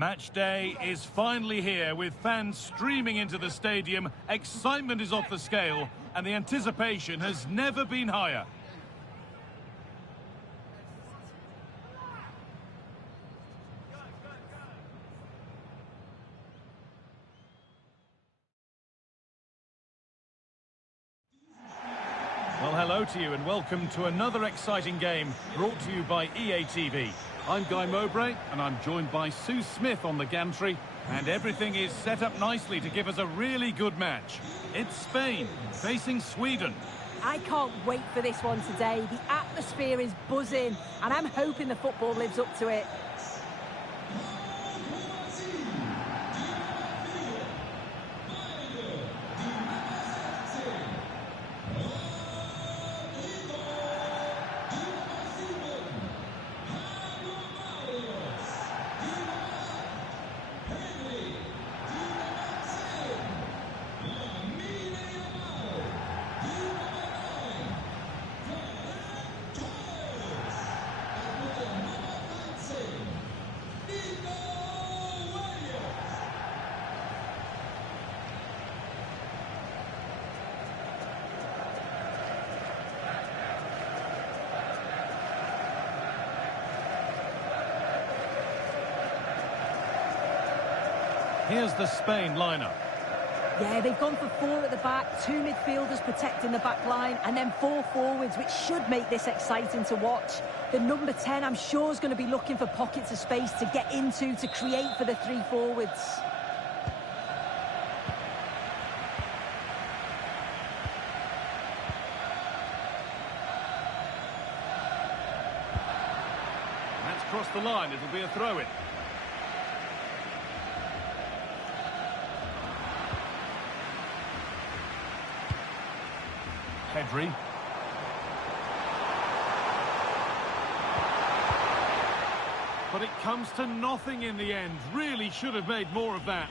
Match day is finally here with fans streaming into the stadium. Excitement is off the scale and the anticipation has never been higher. Well, hello to you and welcome to another exciting game brought to you by EA TV. I'm Guy Mowbray and I'm joined by Sue Smith on the gantry, and everything is set up nicely to give us a really good match. It's Spain facing Sweden. I can't wait for this one today. The atmosphere is buzzing and I'm hoping the football lives up to it. Here's the Spain lineup. Yeah, they've gone for 4 at the back, 2 midfielders protecting the back line, and then 4 forwards, which should make this exciting to watch. The number 10, I'm sure, is going to be looking for pockets of space to get into, to create for the 3 forwards. That's crossed the line, it'll be a throw-in. Pedri. But it comes to nothing in the end. Really should have made more of that.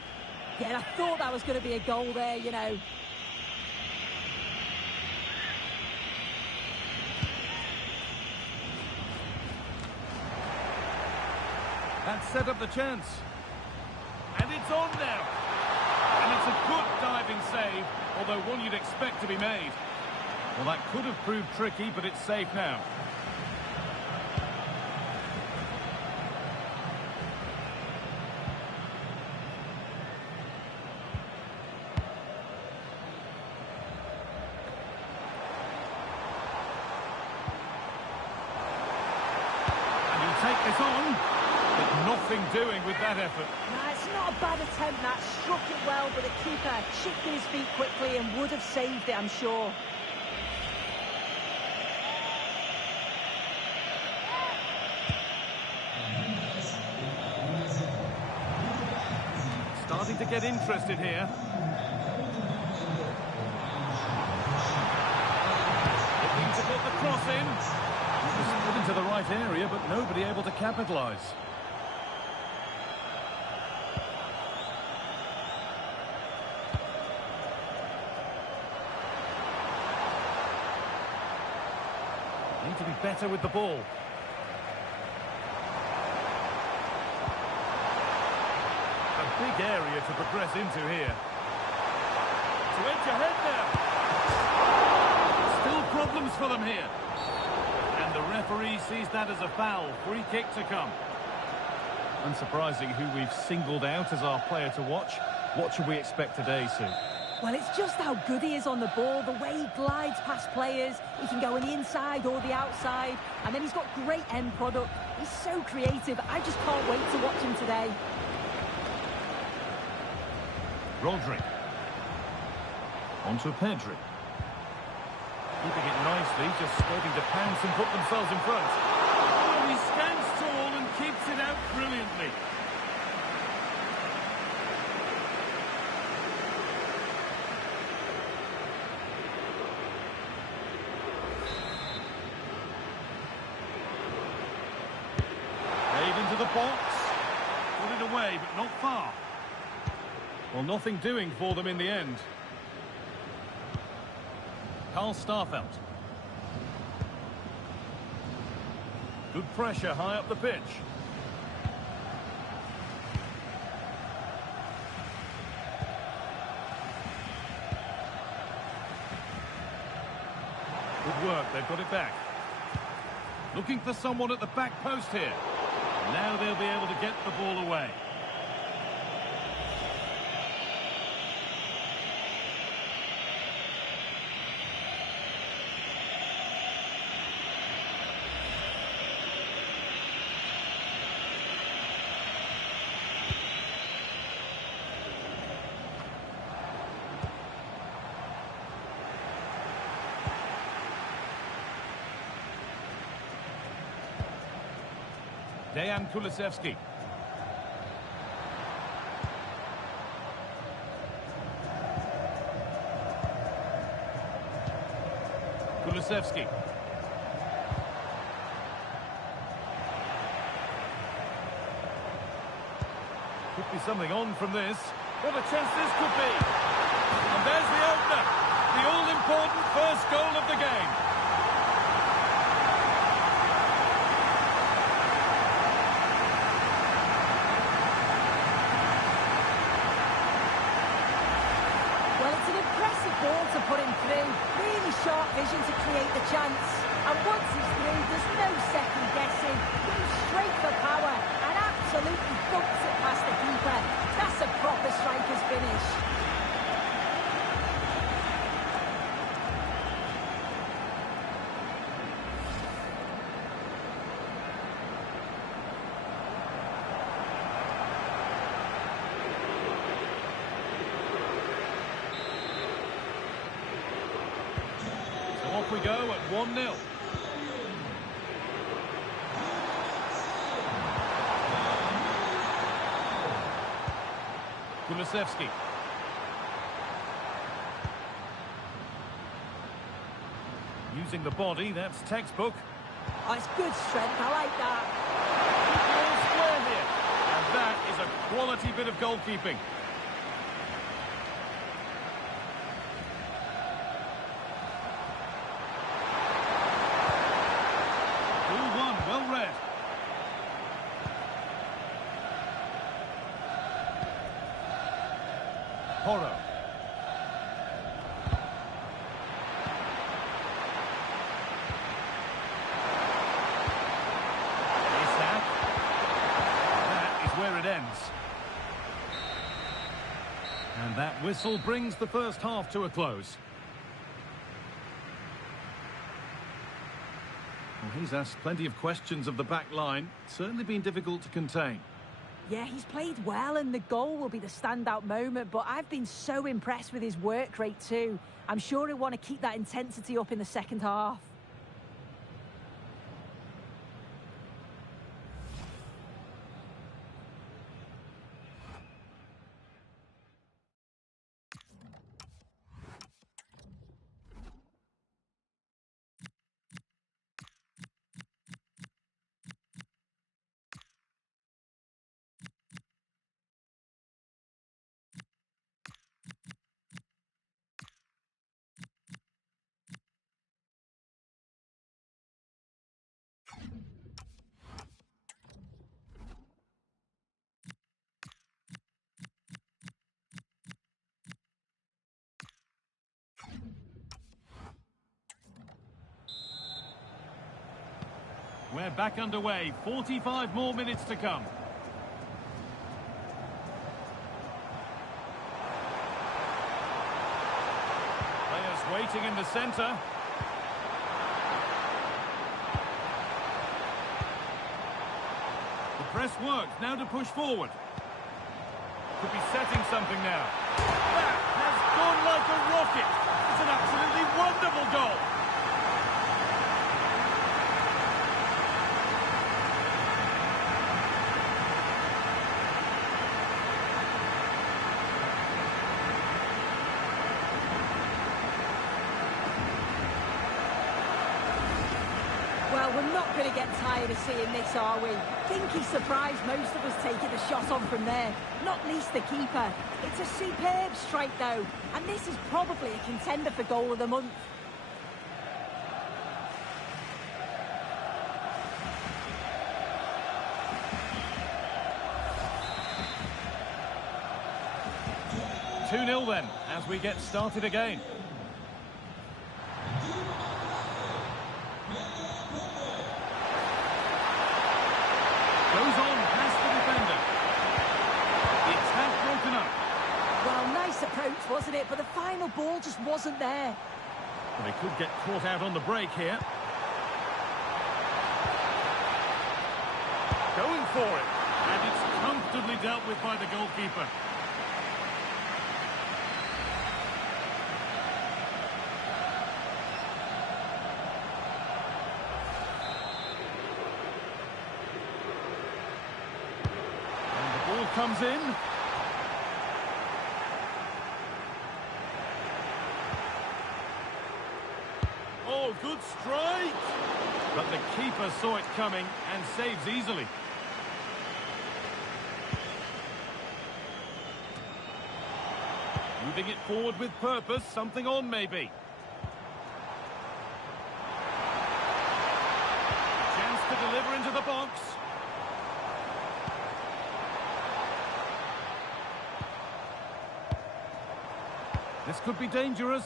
Yeah, I thought that was going to be a goal there, you know. That set up the chance. And it's on now. And it's a good diving save, although one you'd expect to be made. Well, that could have proved tricky, but it's safe now. And he'll take this on, but nothing doing with that effort. Nah, it's not a bad attempt, that. Struck it well, but the keeper chipped his feet quickly and would have saved it, I'm sure. Starting to get interested here. Looking to put the cross in. It was put into the right area, but nobody able to capitalise. Need to be better with the ball. Big area to progress into here. To edge ahead now. Still problems for them here. And the referee sees that as a foul. Free kick to come. Unsurprising who we've singled out as our player to watch. What should we expect today, Sue? Well, it's just how good he is on the ball, the way he glides past players. He can go on the inside or the outside, and then he's got great end product. He's so creative. I just can't wait to watch him today. Rodri. Onto Pedri. Keeping it nicely, just waiting to pounce and put themselves in front. Oh, he stands tall and keeps it out brilliantly. Played into the box. Put it away, but not far. Well, nothing doing for them in the end. Carl Starfelt. Good pressure high up the pitch. Good work, they've got it back. Looking for someone at the back post here. Now they'll be able to get the ball away. Dejan Kulusevski. Kulusevski. Could be something on from this. What a chance this could be. And there's the opener. The all-important first goal of the game. Ball to put him through, really sharp vision to create the chance, and once he's through there's no second guessing, goes straight for power and absolutely dumps it past the keeper. That's a proper striker's finish. Off we go at 1-0. Kulusevski. Using the body, that's textbook. Oh, it's good strength, I like that. All square here. And that is a quality bit of goalkeeping. Well read. Porro. Isak. That is where it ends. And that whistle brings the first half to a close. Well, he's asked plenty of questions of the back line. Certainly been difficult to contain. Yeah, he's played well and the goal will be the standout moment, but I've been so impressed with his work rate too. I'm sure he'll want to keep that intensity up in the second half. We're back underway. 45 more minutes to come. Players waiting in the centre. The press worked. Now to push forward. Could be setting something now. That has gone like a rocket. It's an absolutely wonderful goal. Well, we're not going to get tired of seeing this, are we? Think he surprised most of us taking the shot on from there, not least the keeper. It's a superb strike, though, and this is probably a contender for goal of the month. Two 2-0 then, as we get started again. approach, wasn't it? But the final ball just wasn't there. Well, they could get caught out on the break here. Going for it. And it's comfortably dealt with by the goalkeeper. And the ball comes in. Oh, good strike! But the keeper saw it coming and saves easily. Moving it forward with purpose, something on maybe. Chance to deliver into the box. This could be dangerous.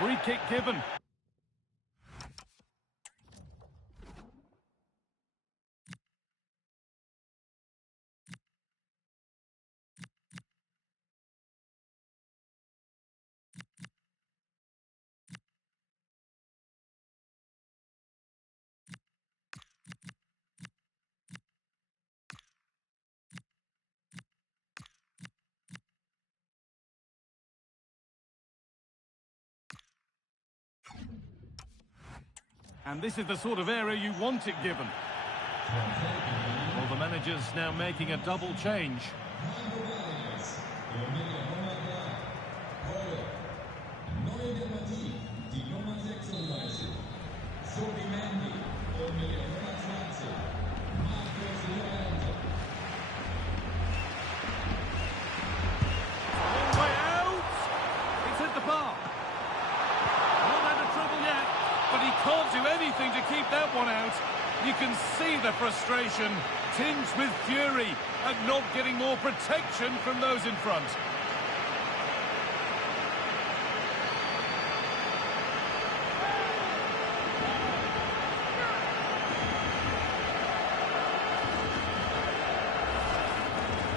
Free kick given. And this is the sort of area you want it given. Well, the manager's now making a double change. Long way out! It's hit the bar. Not under trouble yet. But he can't do anything to keep that one out. You can see the frustration, tinged with fury, at not getting more protection from those in front.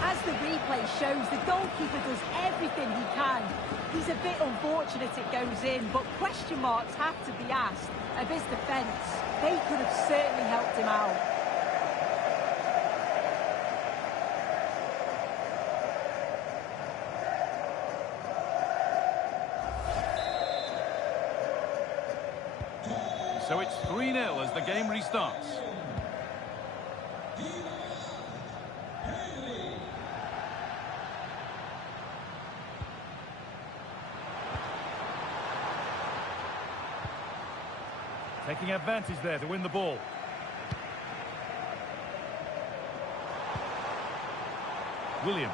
As the replay shows, the goalkeeper does everything he can. He's a bit unfortunate it goes in, but question marks have to be asked of his defence. They could have certainly helped him out. So it's 3-0 as the game restarts. Taking advantage there to win the ball. Williams.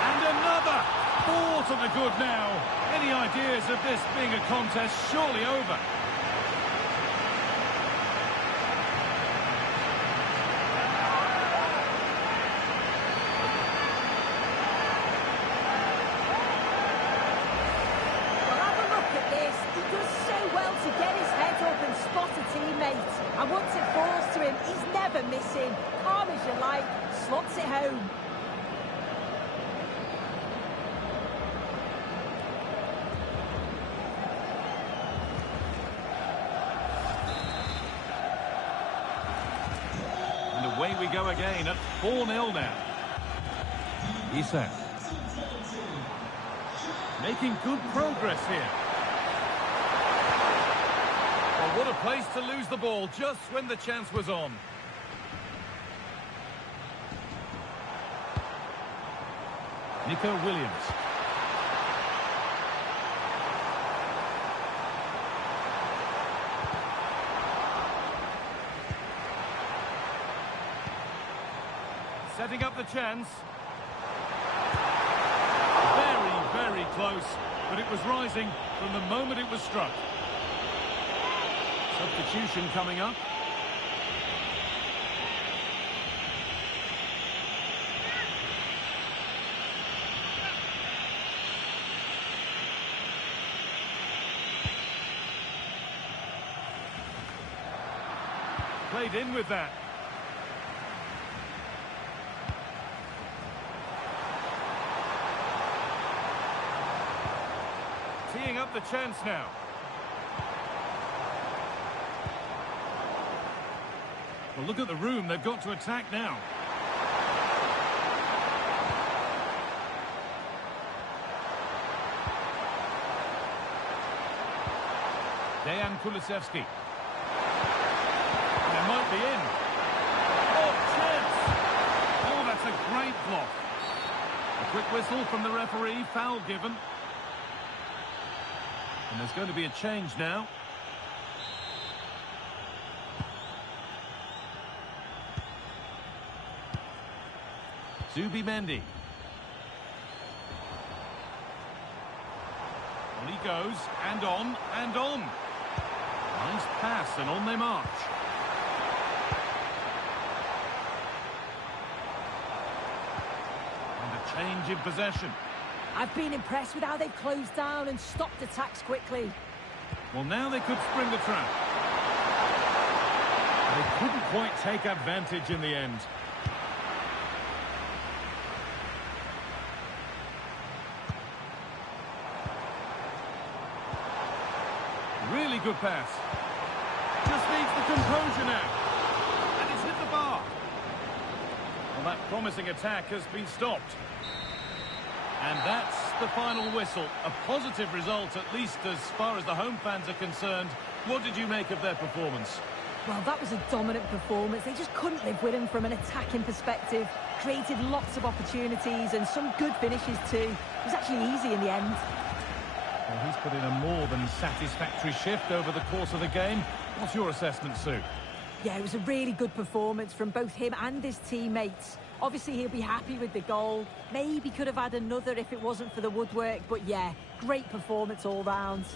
And another! 4 to the good now. Any ideas of this being a contest surely over? And once it falls to him, he's never missing. Calm as you like, slots it home. And away we go again at 4-0 now. Isak. Making good progress here. Well, what a place to lose the ball just when the chance was on. Nico Williams. Setting up the chance. Very, very close, but it was rising from the moment it was struck. Substitution coming up. played in with that. Teeing up the chance now. Well, look at the room. They've got to attack now. Dejan Kulusevski. They might be in. Oh, chance! Oh, that's a great block. A quick whistle from the referee. Foul given. And there's going to be a change now. Zubimendi. On he goes, and on, and on. Nice pass, and on they march. And a change in possession. I've been impressed with how they've closed down and stopped attacks quickly. Well, now they could spring the trap. They couldn't quite take advantage in the end. Really good pass. Just needs the composure now. And it's hit the bar. Well, that promising attack has been stopped. And that's the final whistle. A positive result, at least as far as the home fans are concerned. What did you make of their performance? Well, that was a dominant performance. They just couldn't live with him from an attacking perspective. Created lots of opportunities and some good finishes too. It was actually easy in the end. Well, he's put in a more than satisfactory shift over the course of the game. What's your assessment, Sue? Yeah, it was a really good performance from both him and his teammates. Obviously, he'll be happy with the goal. Maybe could have had another if it wasn't for the woodwork. But yeah, great performance all round.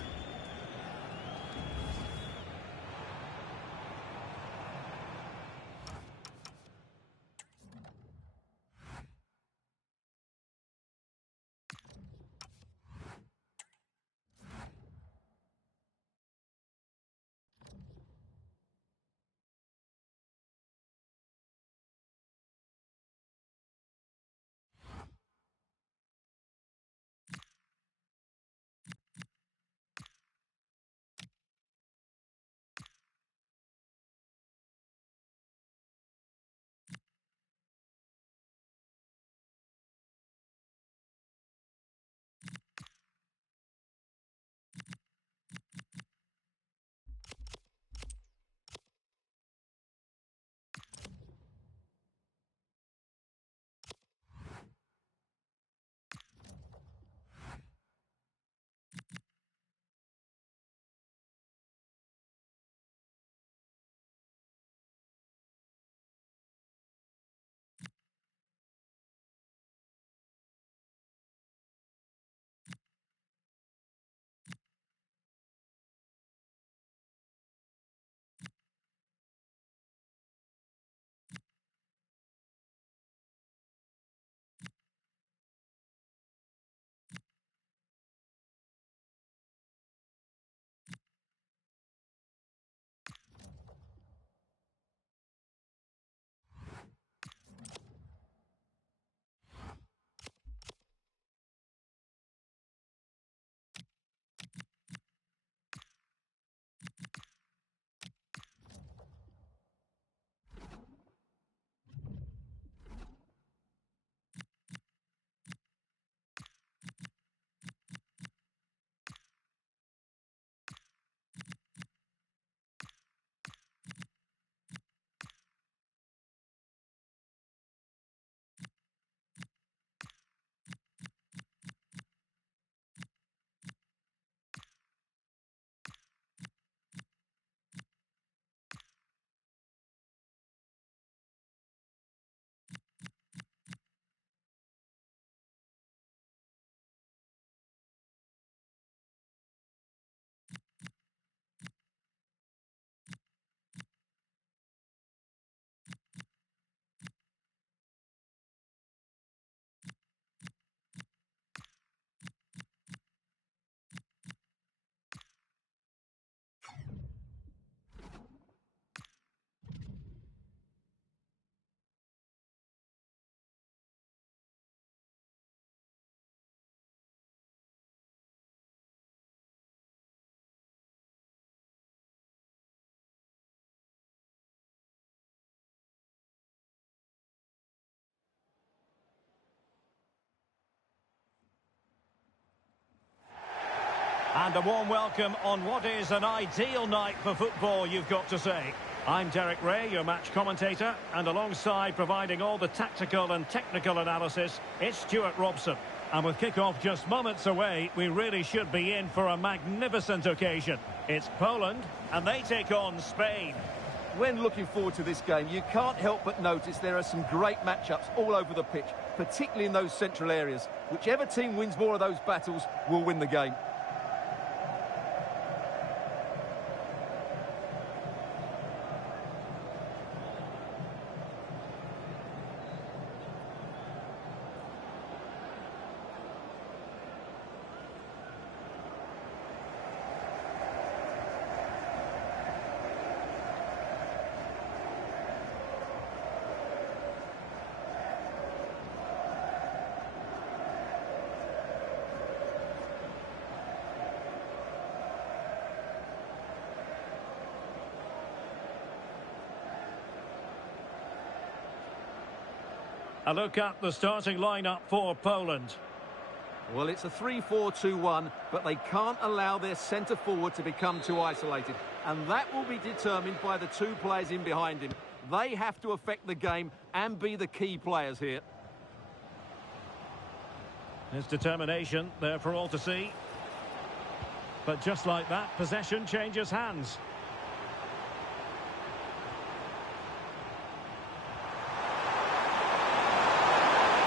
And a warm welcome on what is an ideal night for football, you've got to say. I'm Derek Ray, your match commentator, and alongside providing all the tactical and technical analysis, it's Stuart Robson. And with kick-off just moments away, we really should be in for a magnificent occasion. It's Poland, and they take on Spain. When looking forward to this game, you can't help but notice there are some great matchups all over the pitch, particularly in those central areas. Whichever team wins more of those battles will win the game. A look at the starting lineup for Poland. Well, it's a 3-4-2-1, but they can't allow their centre-forward to become too isolated. And that will be determined by the two players in behind him. They have to affect the game and be the key players here. His determination there for all to see. But just like that, possession changes hands.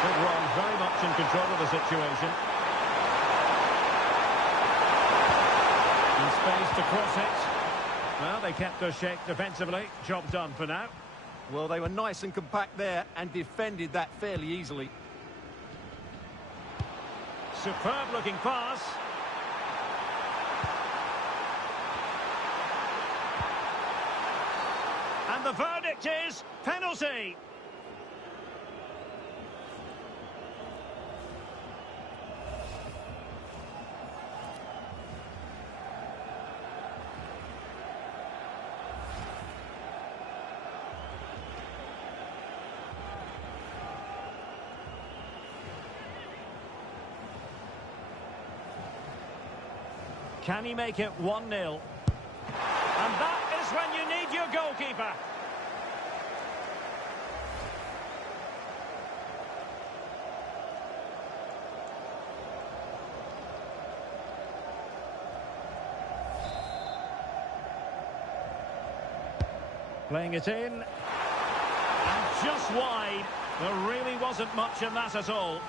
Good run, very much in control of the situation. In space to cross it. Well, they kept their shape defensively. Job done for now. Well, they were nice and compact there and defended that fairly easily. Superb looking pass. And the verdict is penalty. Can he make it 1-0? And that is when you need your goalkeeper. Playing it in. And just wide. There really wasn't much in that at all.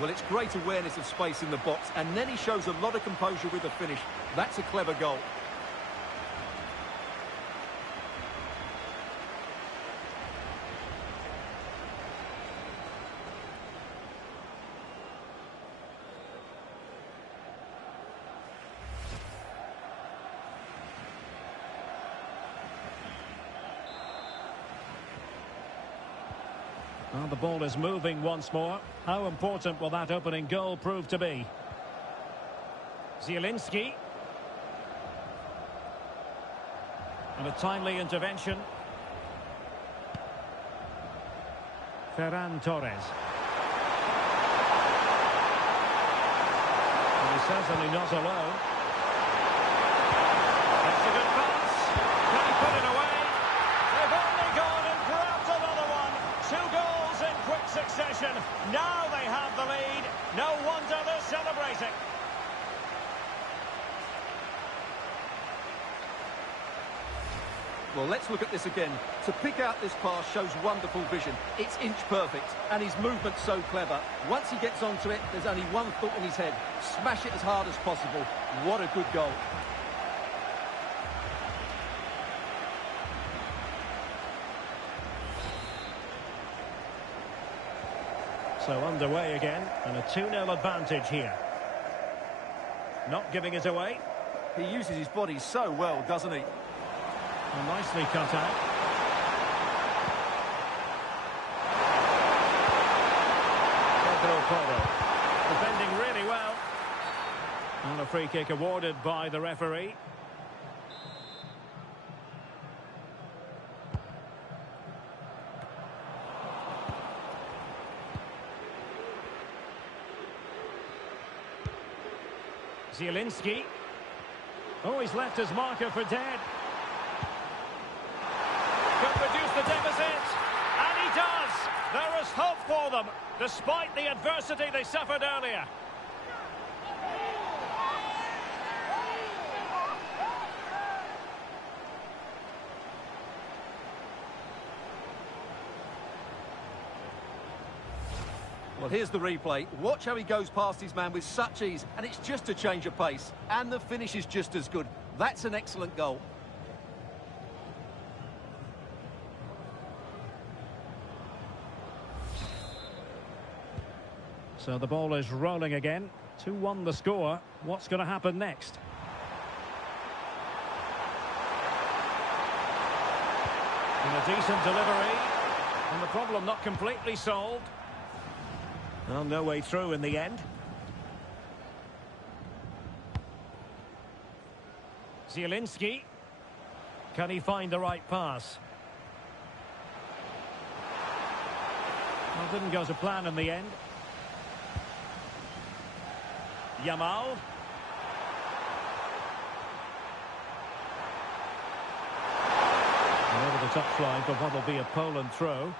Well, it's great awareness of space in the box, and then he shows a lot of composure with the finish. That's a clever goal. Well, the ball is moving once more. How important will that opening goal prove to be? Zielinski. And a timely intervention. Ferran Torres. And he's certainly not alone. That's a good pass. Can he put it away? They've only gone and grabbed another one. 2 goals in quick succession. Now they have the lead. No wonder they're celebrating. Well, let's look at this again. To pick out this pass shows wonderful vision. It's inch perfect, and his movement's so clever. Once he gets onto it, there's only one thought in his head. Smash it as hard as possible. What a good goal. So underway again, and a 2-0 advantage here. Not giving it away. He uses his body so well, doesn't he? Well, nicely cut out. Poka. Defending really well. And a free kick awarded by the referee. Zielinski. Oh, he's left his marker for dead. Could reduce the deficit. And he does. There is hope for them, despite the adversity they suffered earlier. Well, here's the replay. Watch how he goes past his man with such ease, and it's just a change of pace. And the finish is just as good. That's an excellent goal. So the ball is rolling again. 2-1 the score. What's going to happen next? And a decent delivery. And the problem not completely solved. Well, no way through in the end. Zielinski. Can he find the right pass? Well, didn't go to plan in the end. Yamal. And over the touchline for what will be a Poland throw.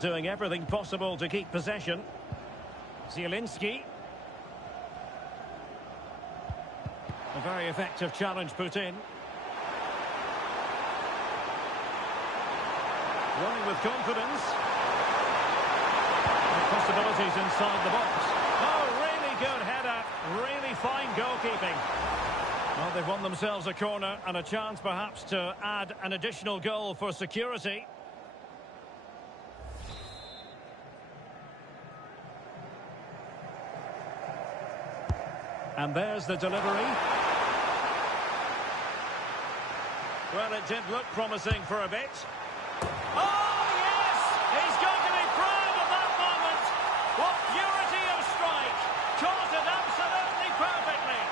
Doing everything possible to keep possession. Zielinski. A very effective challenge put in. Running with confidence. Possibilities inside the box. Oh, really good header. Really fine goalkeeping. Well, they've won themselves a corner and a chance perhaps to add an additional goal for security. And there's the delivery. Well, it did look promising for a bit. Oh, yes! He's going to be proud of that moment. What purity of strike. Caught it absolutely perfectly.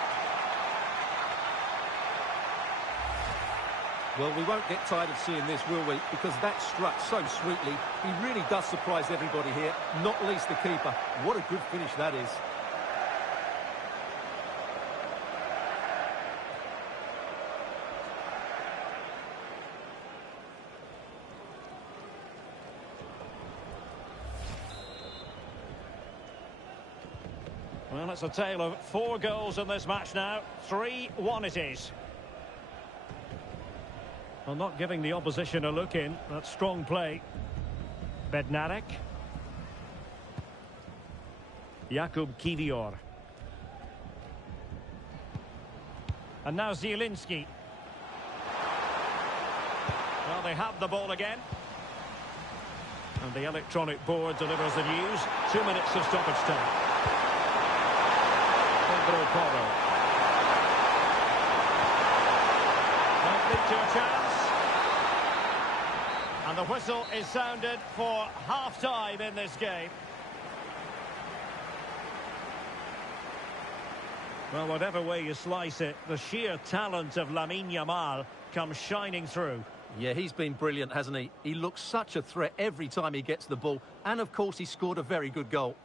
Well, we won't get tired of seeing this, will we? Because that struck so sweetly. He really does surprise everybody here, not least the keeper. What a good finish that is. Well, it's a tale of 4 goals in this match now. 3-1 it is. Well, not giving the opposition a look in. That's strong play. Bednarek. Jakub Kiwior. And now Zielinski. Well, they have the ball again. And the electronic board delivers the news. 2 minutes of stoppage time. Poka. Might lead to a chance. And the whistle is sounded for half-time in this game. Well, whatever way you slice it, the sheer talent of Lamine Yamal comes shining through. Yeah, he's been brilliant, hasn't he? He looks such a threat every time he gets the ball. And, of course, he scored a very good goal.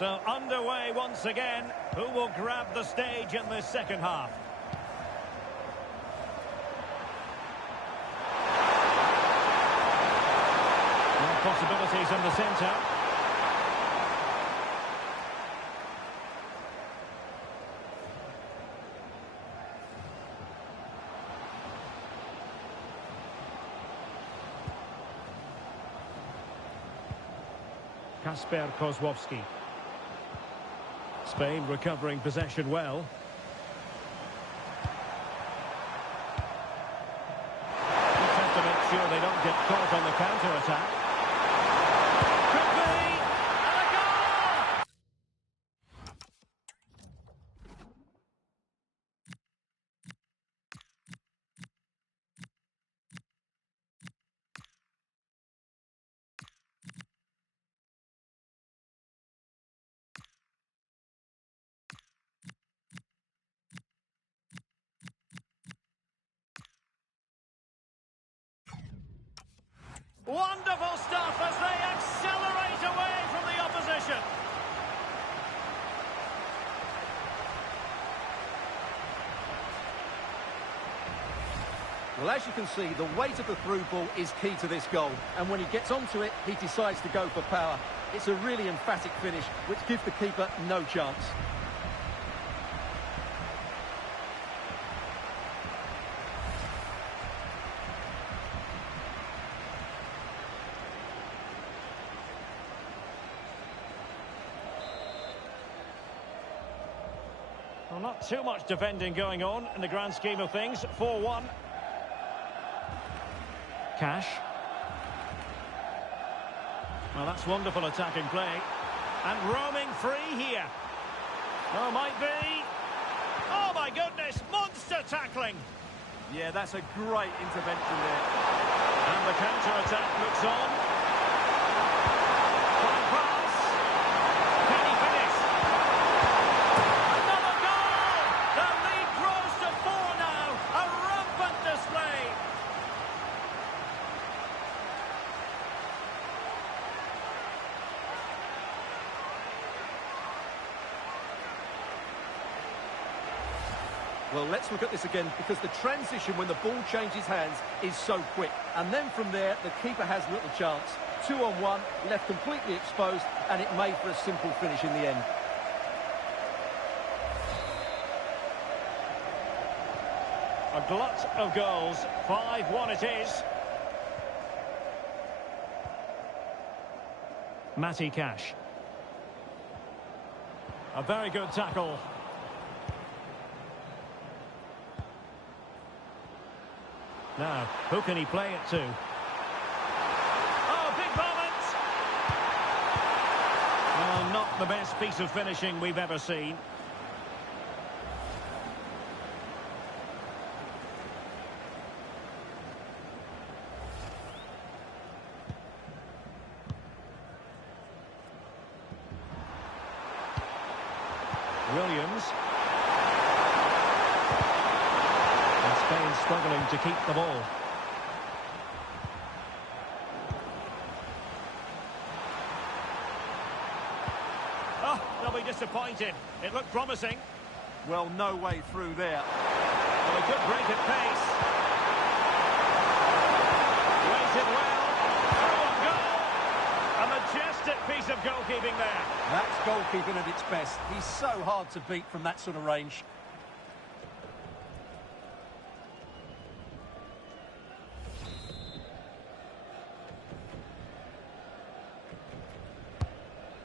So underway once again. Who will grab the stage in this second half? More possibilities in the centre. Kasper Kozłowski. Spain recovering possession well. Just have to make sure they don't get caught on the counter-attack. Could be! And a goal! Wonderful stuff as they accelerate away from the opposition. Well, as you can see, the weight of the through ball is key to this goal. And when he gets onto it, he decides to go for power. It's a really emphatic finish, which gives the keeper no chance. Well, not too much defending going on in the grand scheme of things. 4-1. Cash. Well, that's wonderful attacking play. And roaming free here. Oh, might be. Oh, my goodness. Monster tackling. Yeah, that's a great intervention there. And the counter-attack looks on. Fine pass. Can he finish? Another goal! The lead grows to 4 now. A rampant display. Well, let's look at this again, because the transition when the ball changes hands is so quick. And then from there, the keeper has little chance. 2-on-1, left completely exposed, and it made for a simple finish in the end. A glut of goals. 5-1 it is. Matty Cash. A very good tackle. Now, who can he play it to? Oh, big moment! Well, not the best piece of finishing we've ever seen. Williams. And Spain struggling to keep the ball. Oh, they'll be disappointed. It looked promising. Well, no way through there. Well, a good break at pace. Weighted well. Through on goal. A majestic piece of goalkeeping there. That's goalkeeping at its best. He's so hard to beat from that sort of range.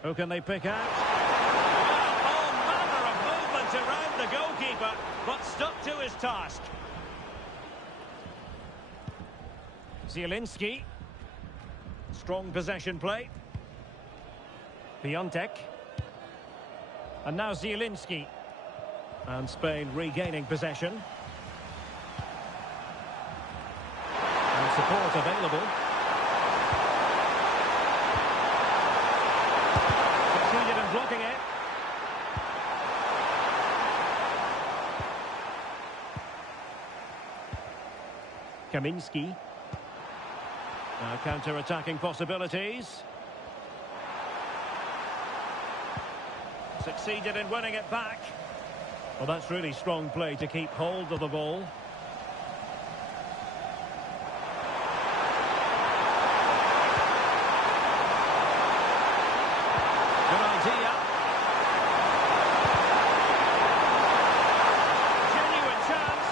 Who can they pick out? All manner of movement around the goalkeeper, but stuck to his task. Zielinski. Strong possession play. Piontek. And now Zielinski. And Spain regaining possession. And support available. Succeeded in blocking it. Kaminski. Now counter-attacking possibilities. Succeeded in winning it back. Well, that's really strong play to keep hold of the ball. Good idea. Genuine chance.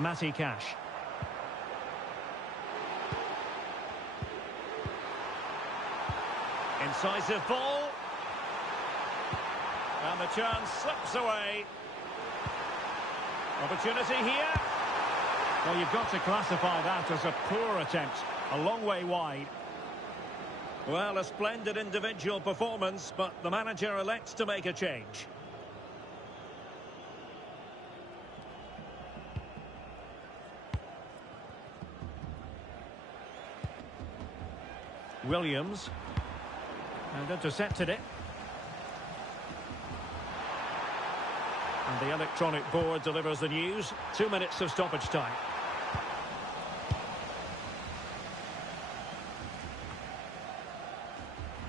Matty Cash. Incisive ball. And the chance slips away. Opportunity here. Well, you've got to classify that as a poor attempt. A long way wide. Well, a splendid individual performance, but the manager elects to make a change. Williams. And intercepted it. And the electronic board delivers the news. 2 minutes of stoppage time.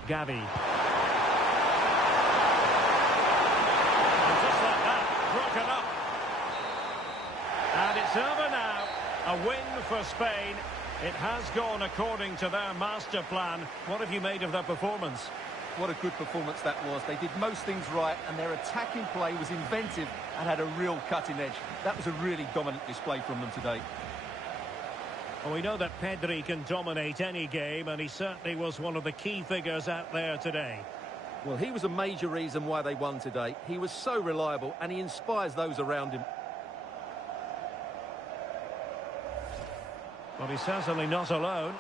Gavi. And just like that, broken up. And it's over now. A win for Spain. It has gone according to their master plan. What have you made of their performance? What a good performance that was. They did most things right, and their attacking play was inventive and had a real cutting edge. That was a really dominant display from them today. Well, we know that Pedri can dominate any game, and he certainly was one of the key figures out there today. Well, he was a major reason why they won today. He was so reliable, and he inspires those around him. Well, he's certainly not alone.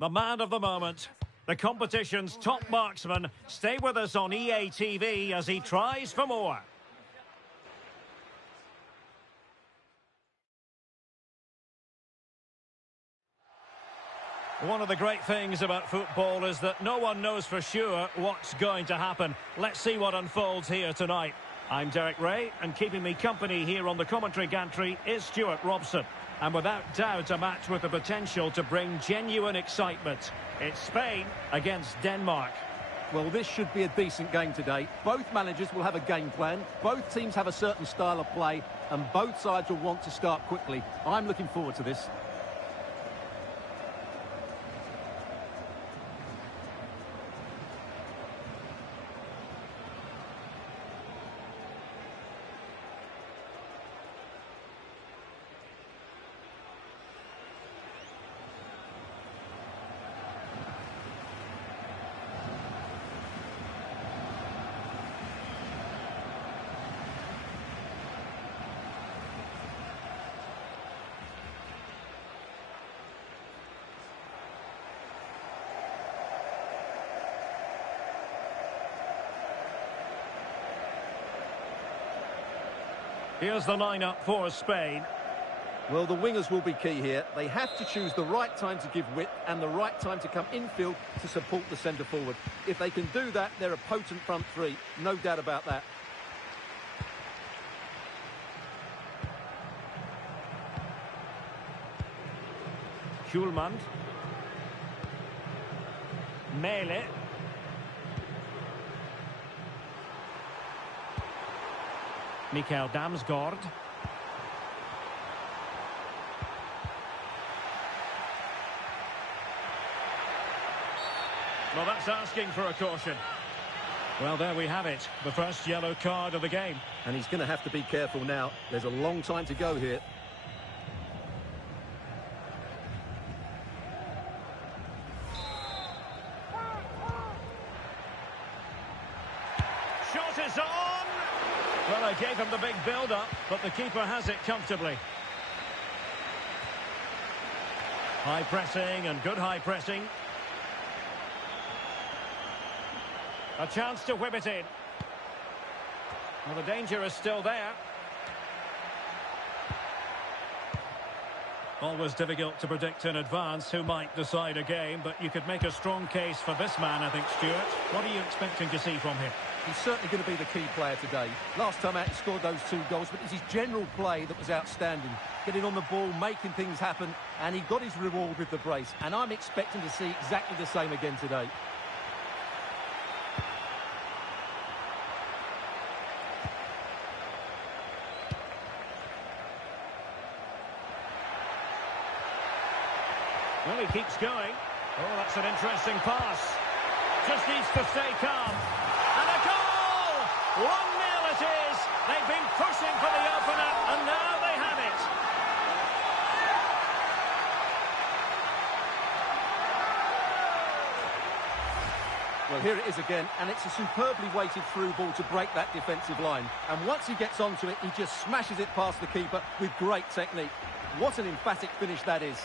The man of the moment, the competition's top marksman. Stay with us on EA TV as he tries for more. One of the great things about football is that no one knows for sure what's going to happen. Let's see what unfolds here tonight. I'm Derek Ray, and keeping me company here on the commentary gantry is Stuart Robson. And without doubt, a match with the potential to bring genuine excitement. It's Spain against Denmark. Well, this should be a decent game today. Both managers will have a game plan. Both teams have a certain style of play, and both sides will want to start quickly. I'm looking forward to this. Here's the lineup for Spain. Well, the wingers will be key here. They have to choose the right time to give width and the right time to come infield to support the centre forward. If they can do that, they're a potent front three. No doubt about that. Hjulmand. Mele. Mikael Damsgaard. Well, that's asking for a caution. Well, there we have it. The first yellow card of the game. And he's going to have to be careful now. There's a long time to go here. Shot is on! Well, I gave him the big build-up, but the keeper has it comfortably. High pressing and good high pressing. A chance to whip it in. Well, the danger is still there. Always difficult to predict in advance who might decide a game, but you could make a strong case for this man, I think, Stuart. What are you expecting to see from him? He's certainly going to be the key player today. Last time out he scored those 2 goals, but it's his general play that was outstanding. Getting on the ball, making things happen, and he got his reward with the brace. And I'm expecting to see exactly the same again today. Well, he keeps going. Oh, that's an interesting pass. Just needs to stay calm. And a goal! 1-0 it is. They've been pushing for the opener, and now they have it. Well, here it is again, and it's a superbly weighted through ball to break that defensive line. And once he gets onto it, he just smashes it past the keeper with great technique. What an emphatic finish that is.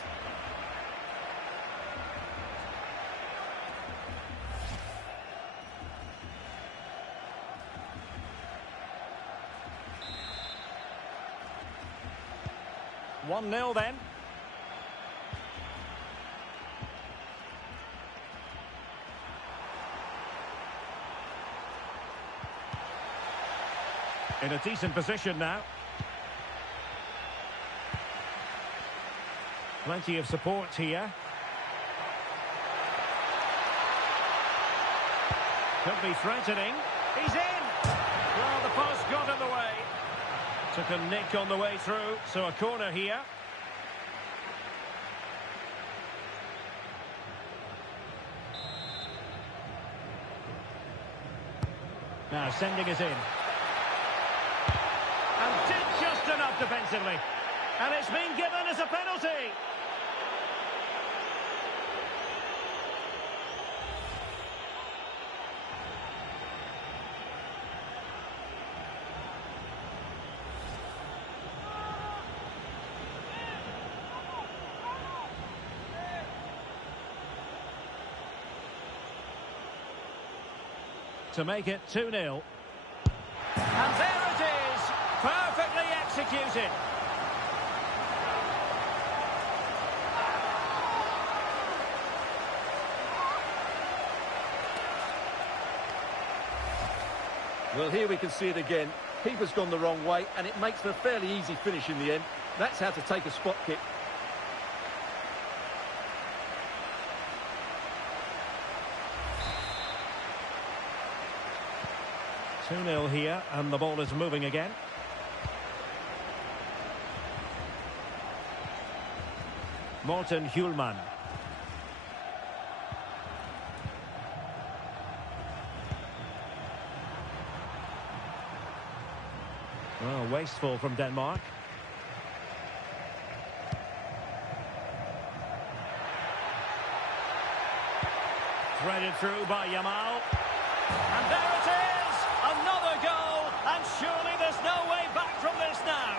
One 1-0 then. In a decent position now. Plenty of support here. Could be threatening. He's in! Well, the post got in the way. Took a nick on the way through, so a corner here. Now sending it in. And did just enough defensively. And it's been given as a penalty. to make it 2-0. And there it is, perfectly executed. Well, here we can see it again. Keeper's gone the wrong way, and it makes for a fairly easy finish in the end. That's how to take a spot kick. Two-nil here, and the ball is moving again. Morten Hjulman. Well, wasteful from Denmark. Threaded through by Yamal. And there it is! Another goal! And surely there's no way back from this now.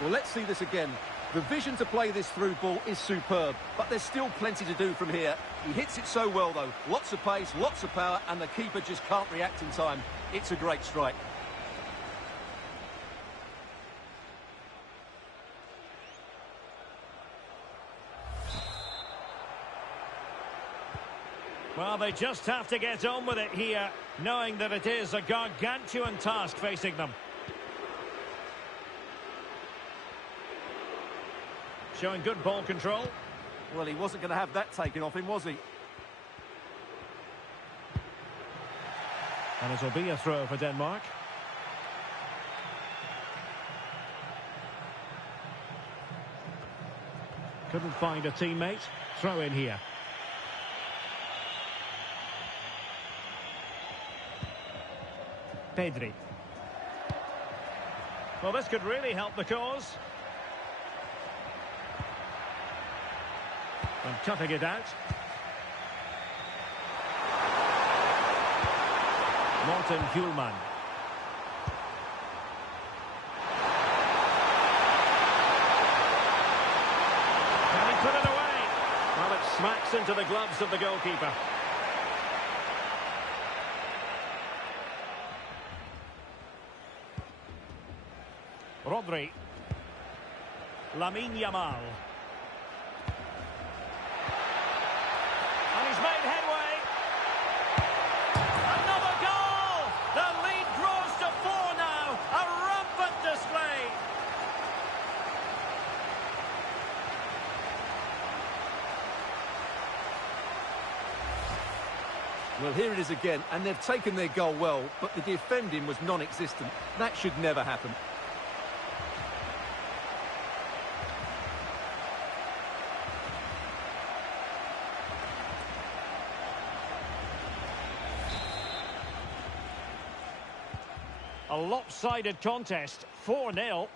Well, let's see this again. The vision to play this through ball is superb, but there's still plenty to do from here. He hits it so well, though. Lots of pace, lots of power, and the keeper just can't react in time. It's a great strike. Well, they just have to get on with it here, knowing that it is a gargantuan task facing them. Showing good ball control. Well, he wasn't going to have that taken off him, was he? And it'll be a throw for Denmark. Couldn't find a teammate. Throw in here. Pedri. Well, this could really help the cause. And cutting it out. Morten Hjulman. Can he put it away? Well, it smacks into the gloves of the goalkeeper. Rodri. Lamine Yamal. And he's made headway. Another goal! The lead grows to 4 now. A rampant display. Well, here it is again, and they've taken their goal well, but the defending was non-existent. That should never happen. A lopsided contest, 4-0.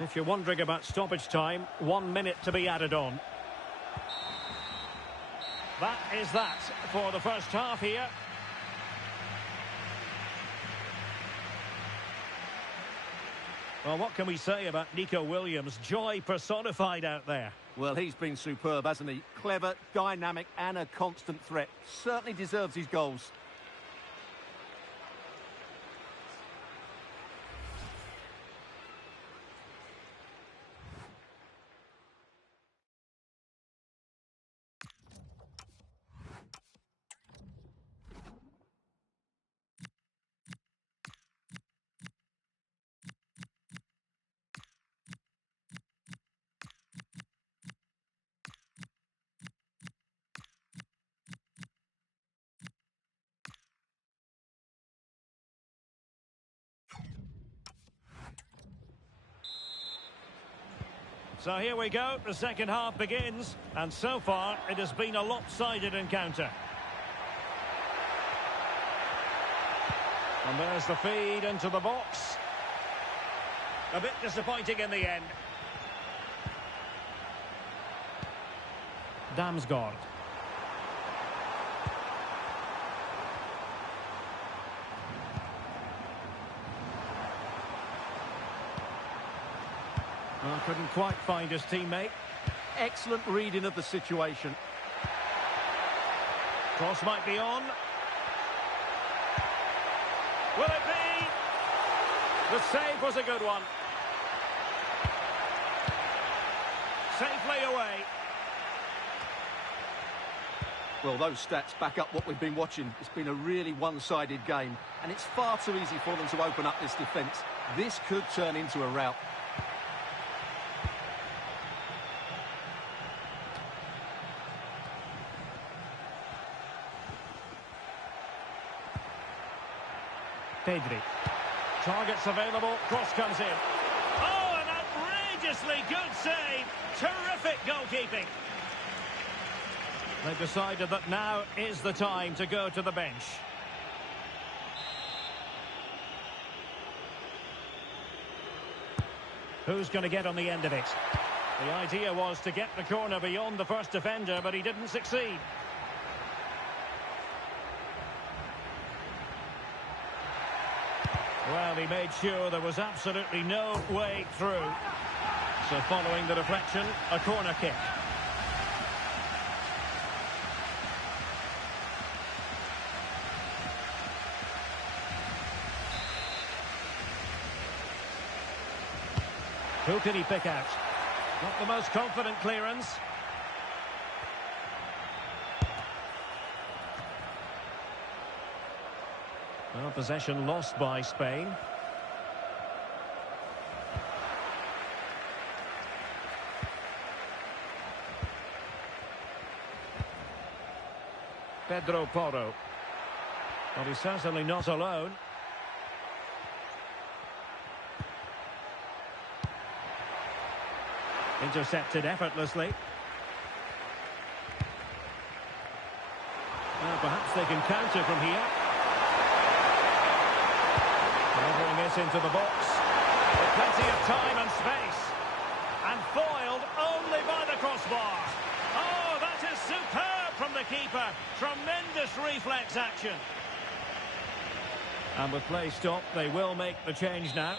If you're wondering about stoppage time, 1 minute to be added on. That is that for the first half here. Well, what can we say about Nico Williams? Joy personified out there. Well, he's been superb, hasn't he? Clever, dynamic, and a constant threat. Certainly deserves his goals. So here we go, the second half begins, and so far it has been a lopsided encounter. And there's the feed into the box. A bit disappointing in the end. Damsgaard. Well, couldn't quite find his teammate. Excellent reading of the situation. Cross might be on. Will it be? The save was a good one. Safely away. Well, those stats back up what we've been watching. It's been a really one-sided game, and it's far too easy for them to open up this defence. This could turn into a rout. Pedri. Targets available. Cross comes in. Oh, an outrageously good save. Terrific goalkeeping. They've decided that now is the time to go to the bench. Who's going to get on the end of it? The idea was to get the corner beyond the first defender, but he didn't succeed. Well, he made sure there was absolutely no way through. So following the deflection, a corner kick. Who can he pick out? Not the most confident clearance. Well, possession lost by Spain. Pedro Porro. Well, he's certainly not alone. Intercepted effortlessly. Well, perhaps they can counter from here. Delivering this into the box. With plenty of time and space. And foiled only by the crossbar. Oh, that is superb from the keeper. Tremendous reflex action. And with play stopped, they will make the change now.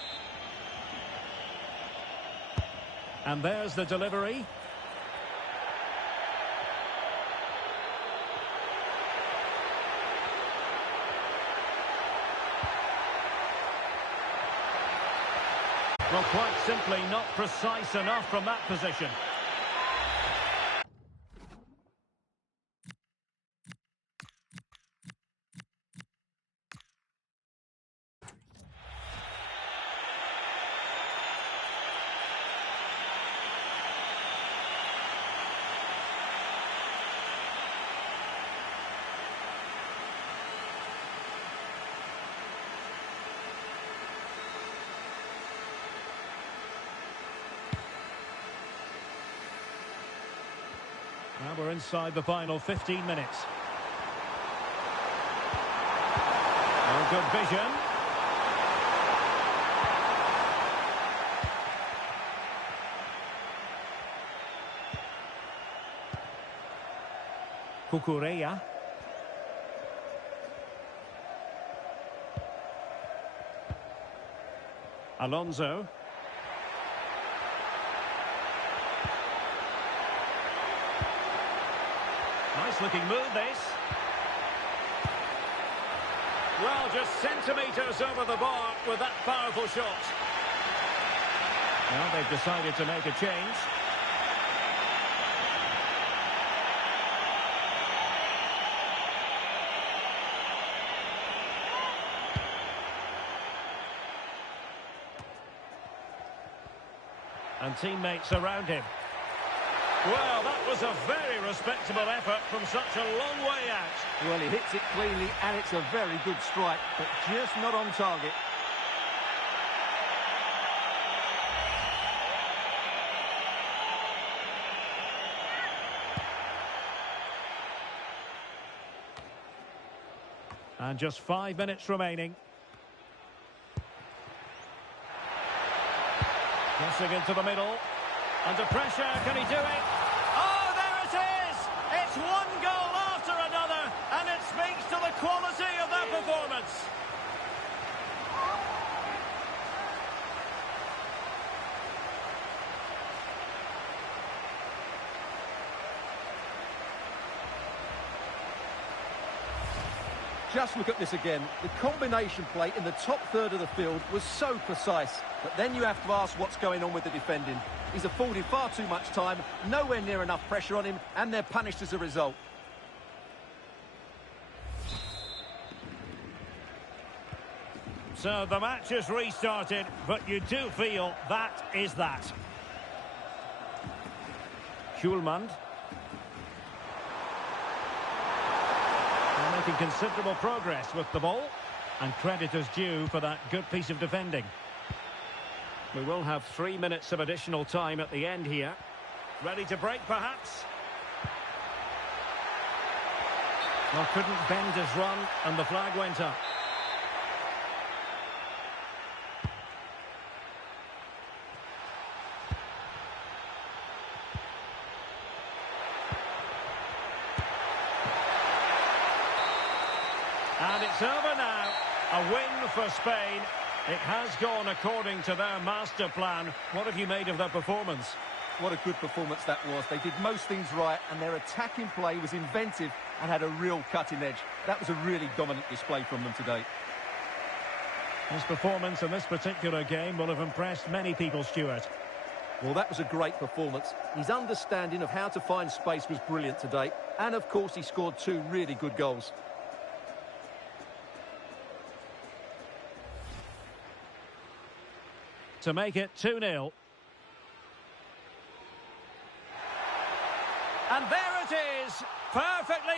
And there's the delivery. Well, quite simply not precise enough from that position. Now we're inside the final 15 minutes. Oh, good vision. Cucurella. Alonso. Nice looking move, this. Well, just centimetres over the bar with that powerful shot. Now they've decided to make a change. And teammates around him. Well, that was a very respectable effort from such a long way out. Well, he hits it cleanly, and it's a very good strike, but just not on target. And just 5 minutes remaining. Crossing into the middle. Under pressure, can he do it? Oh, there it is! It's one goal after another, and it speaks to the quality of their performance. just look at this again. The combination play in the top third of the field was so precise. But then you have to ask what's going on with the defending. He's afforded far too much time, nowhere near enough pressure on him, and they're punished as a result. So the match has restarted, but you do feel that is that. Schulman. They're making considerable progress with the ball, and credit is due for that good piece of defending. We will have 3 minutes of additional time at the end here. Ready to break, perhaps? Well, couldn't bend his run, and the flag went up. And it's over now. A win for Spain. It has gone according to their master plan. What have you made of their performance? What a good performance that was. They did most things right, and their attacking play was inventive and had a real cutting edge. That was a really dominant display from them today. His performance in this particular game will have impressed many people, Stuart. Well, that was a great performance. His understanding of how to find space was brilliant today. And, of course, he scored 2 really good goals. To make it 2-0. And there it is, perfectly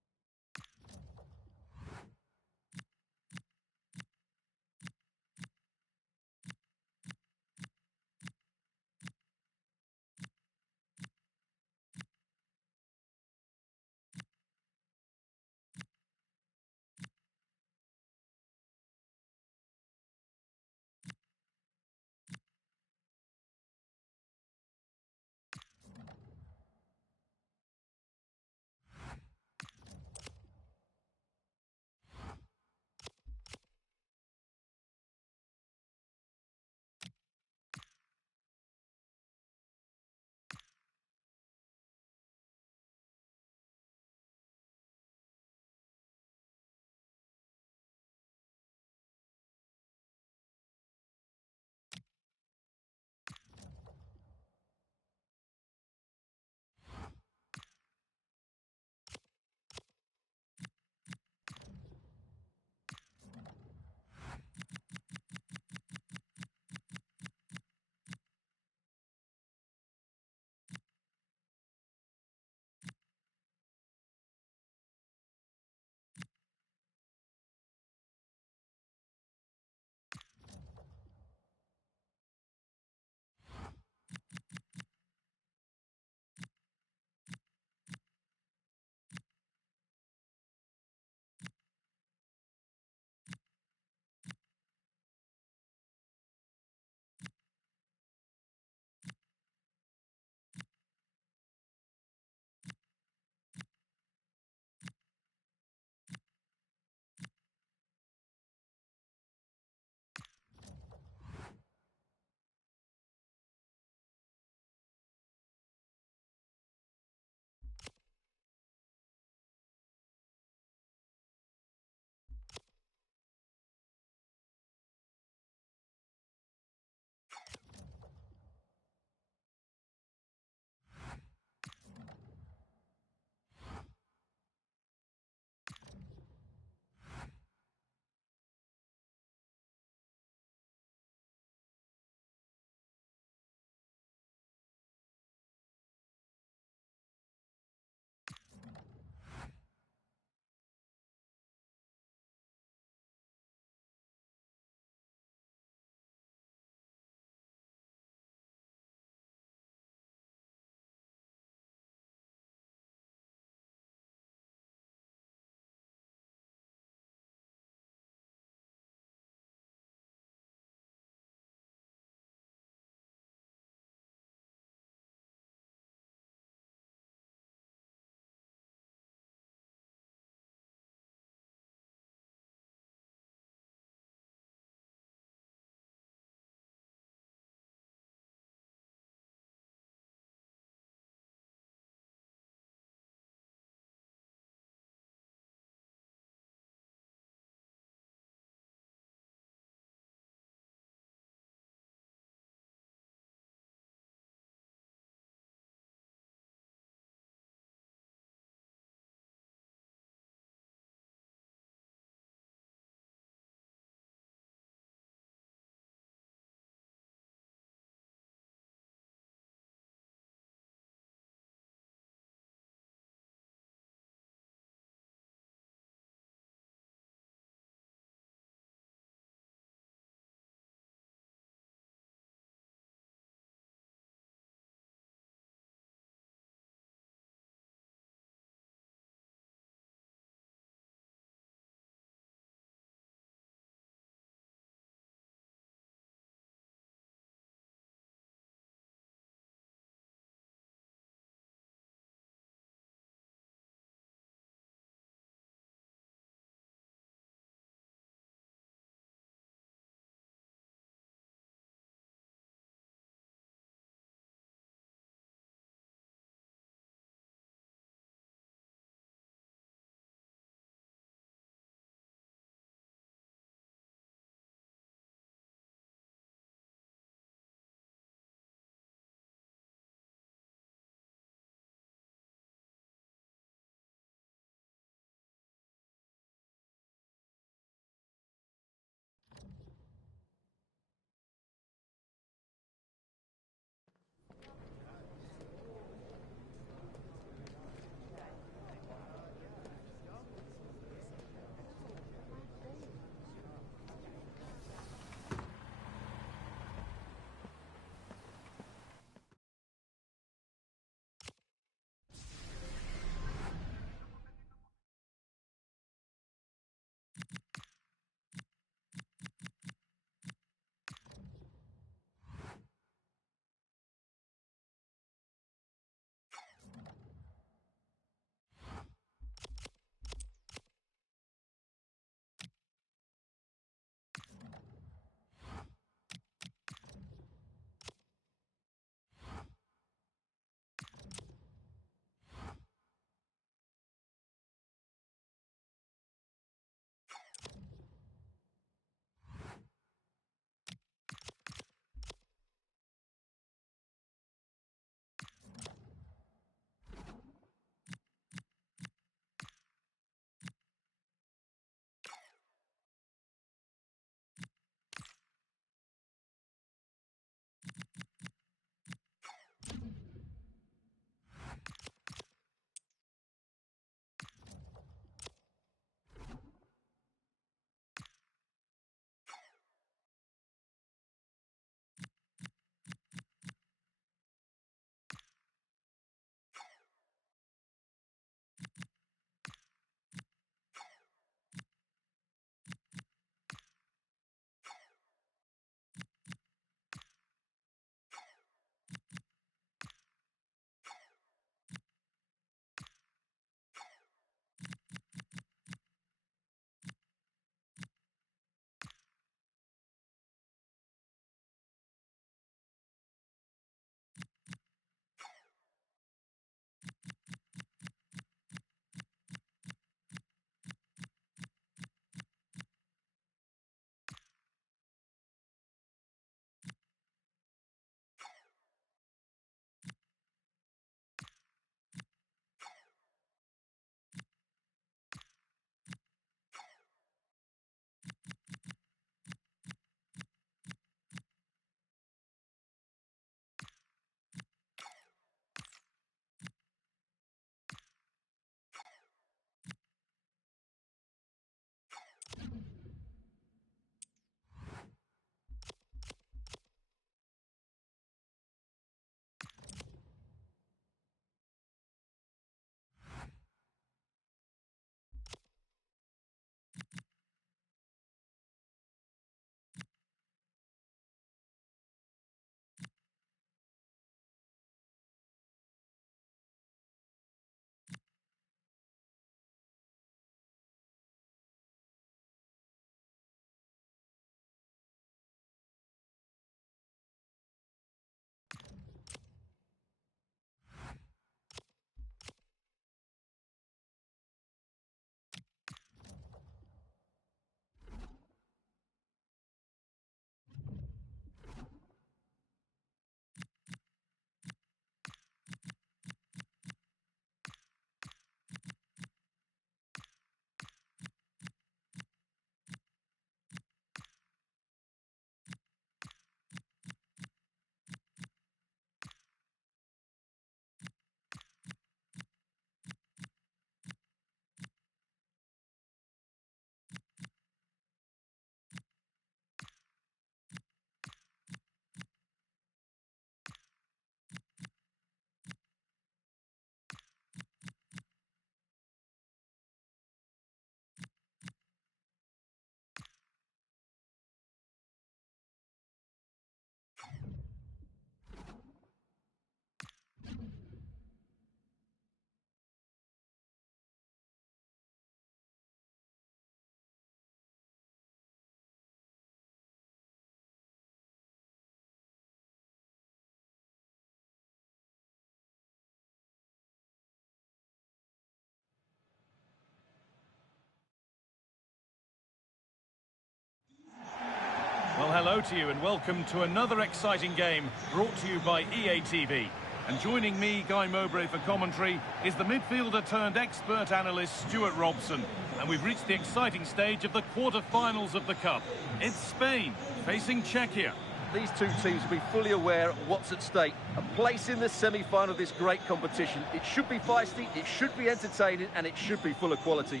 hello to you and welcome to another exciting game brought to you by EA TV. And joining me, Guy Mowbray, for commentary is the midfielder turned expert analyst Stuart Robson. And we've reached the exciting stage of the quarter-finals of the Cup. It's Spain facing Czechia. These two teams will be fully aware of what's at stake. A place in the semi-final of this great competition. It should be feisty, it should be entertaining, and it should be full of quality.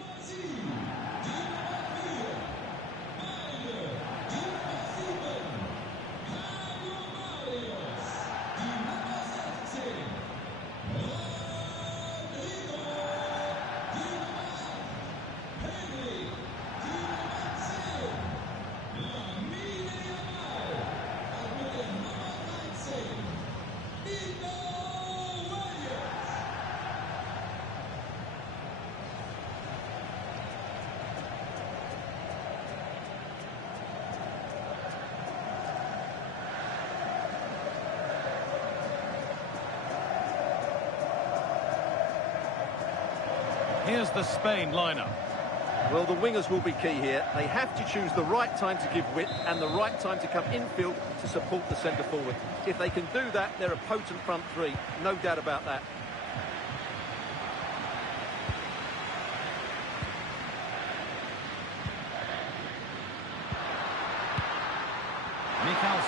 Here's the Spain lineup. Well, the wingers will be key here. They have to choose the right time to give width and the right time to come infield to support the centre forward. If they can do that, they're a potent front three. No doubt about that.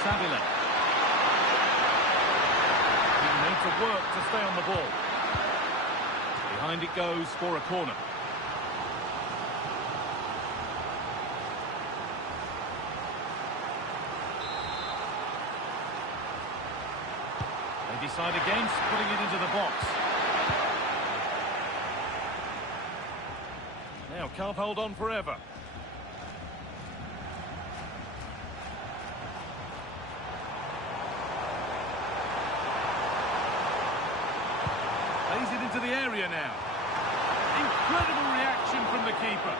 Sadile. He needs to work to stay on the ball. Behind it goes for a corner. They decide against putting it into the box. Now can't hold on forever. Plays it into the area now. Incredible reaction from the keeper.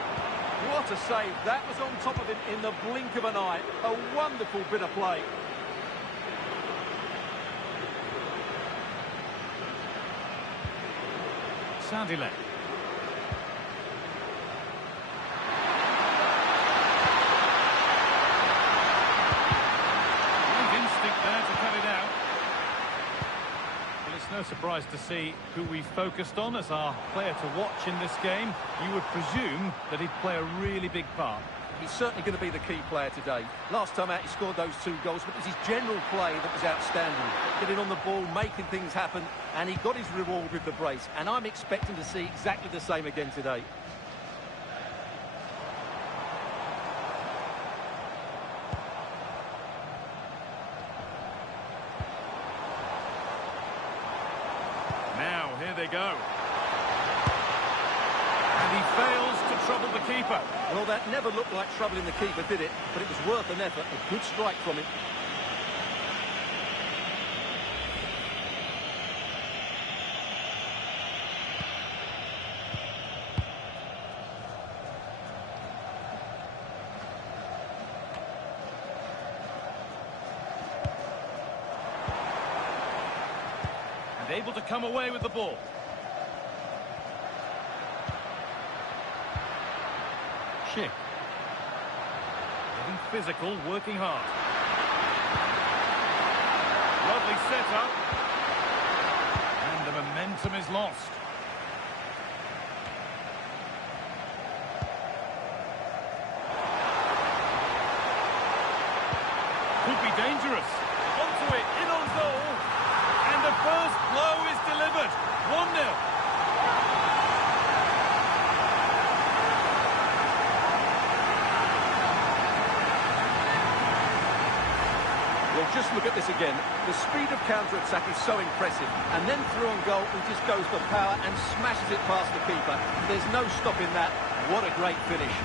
What a save. That was on top of him in the blink of an eye. A wonderful bit of play. Sadile. Great instinct there to cut it out. Well, it's no surprise to see who we focused on as our player to watch in this game. You would presume that he'd play a really big part. He's certainly going to be the key player today. Last time out he scored those 2 goals, but it was his general play that was outstanding. Getting on the ball, making things happen, and he got his reward with the brace. And I'm expecting to see exactly the same again today. Now, here they go. And he fails to trouble the keeper. Well, that never looked like troubling the keeper, did it? But it was worth an effort. A good strike from him. And able to come away with the ball. Schick. Getting physical, working hard. Lovely setup. And the momentum is lost. Could be dangerous. Onto it, in on goal. And the first blow is delivered. 1-0. Well, just look at this again. The speed of counter-attack is so impressive. And then through on goal, he just goes for power and smashes it past the keeper. There's no stopping that. What a great finish.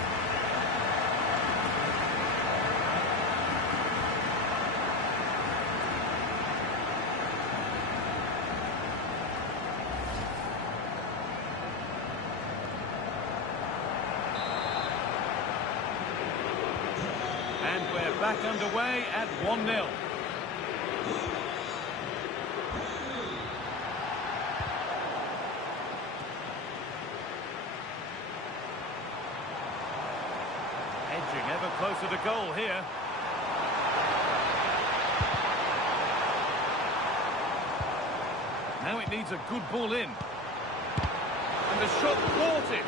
And we're back underway at 1-0. Edging ever closer to goal here. it needs a good ball in. And the shot thwarted.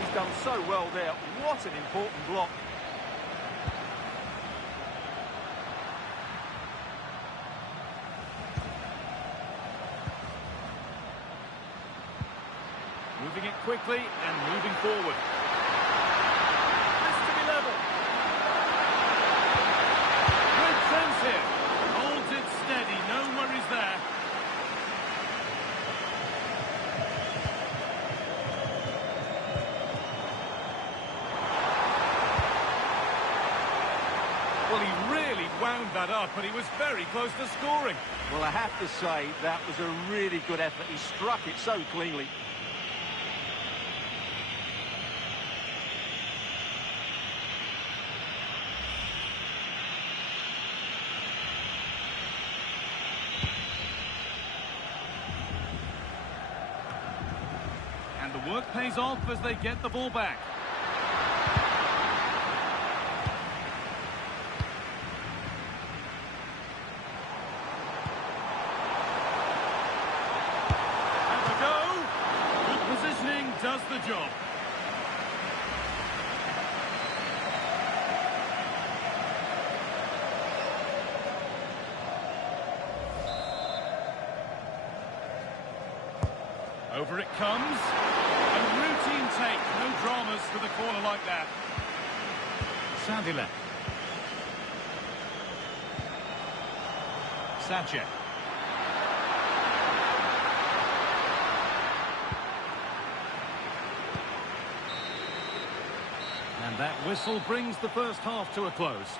He's done so well there. What an important block. Moving it quickly and moving forward. This to be level. Good sense here. Holds it steady, no worries there. Well, he really wound that up, but he was very close to scoring. Well, I have to say, that was a really good effort. He struck it so cleanly. And the work pays off as they get the ball back. Have a go. Good positioning does the job. Over it comes. A routine take. No dramas for the corner like that. Sadilek. Sanchez. And that whistle brings the first half to a close.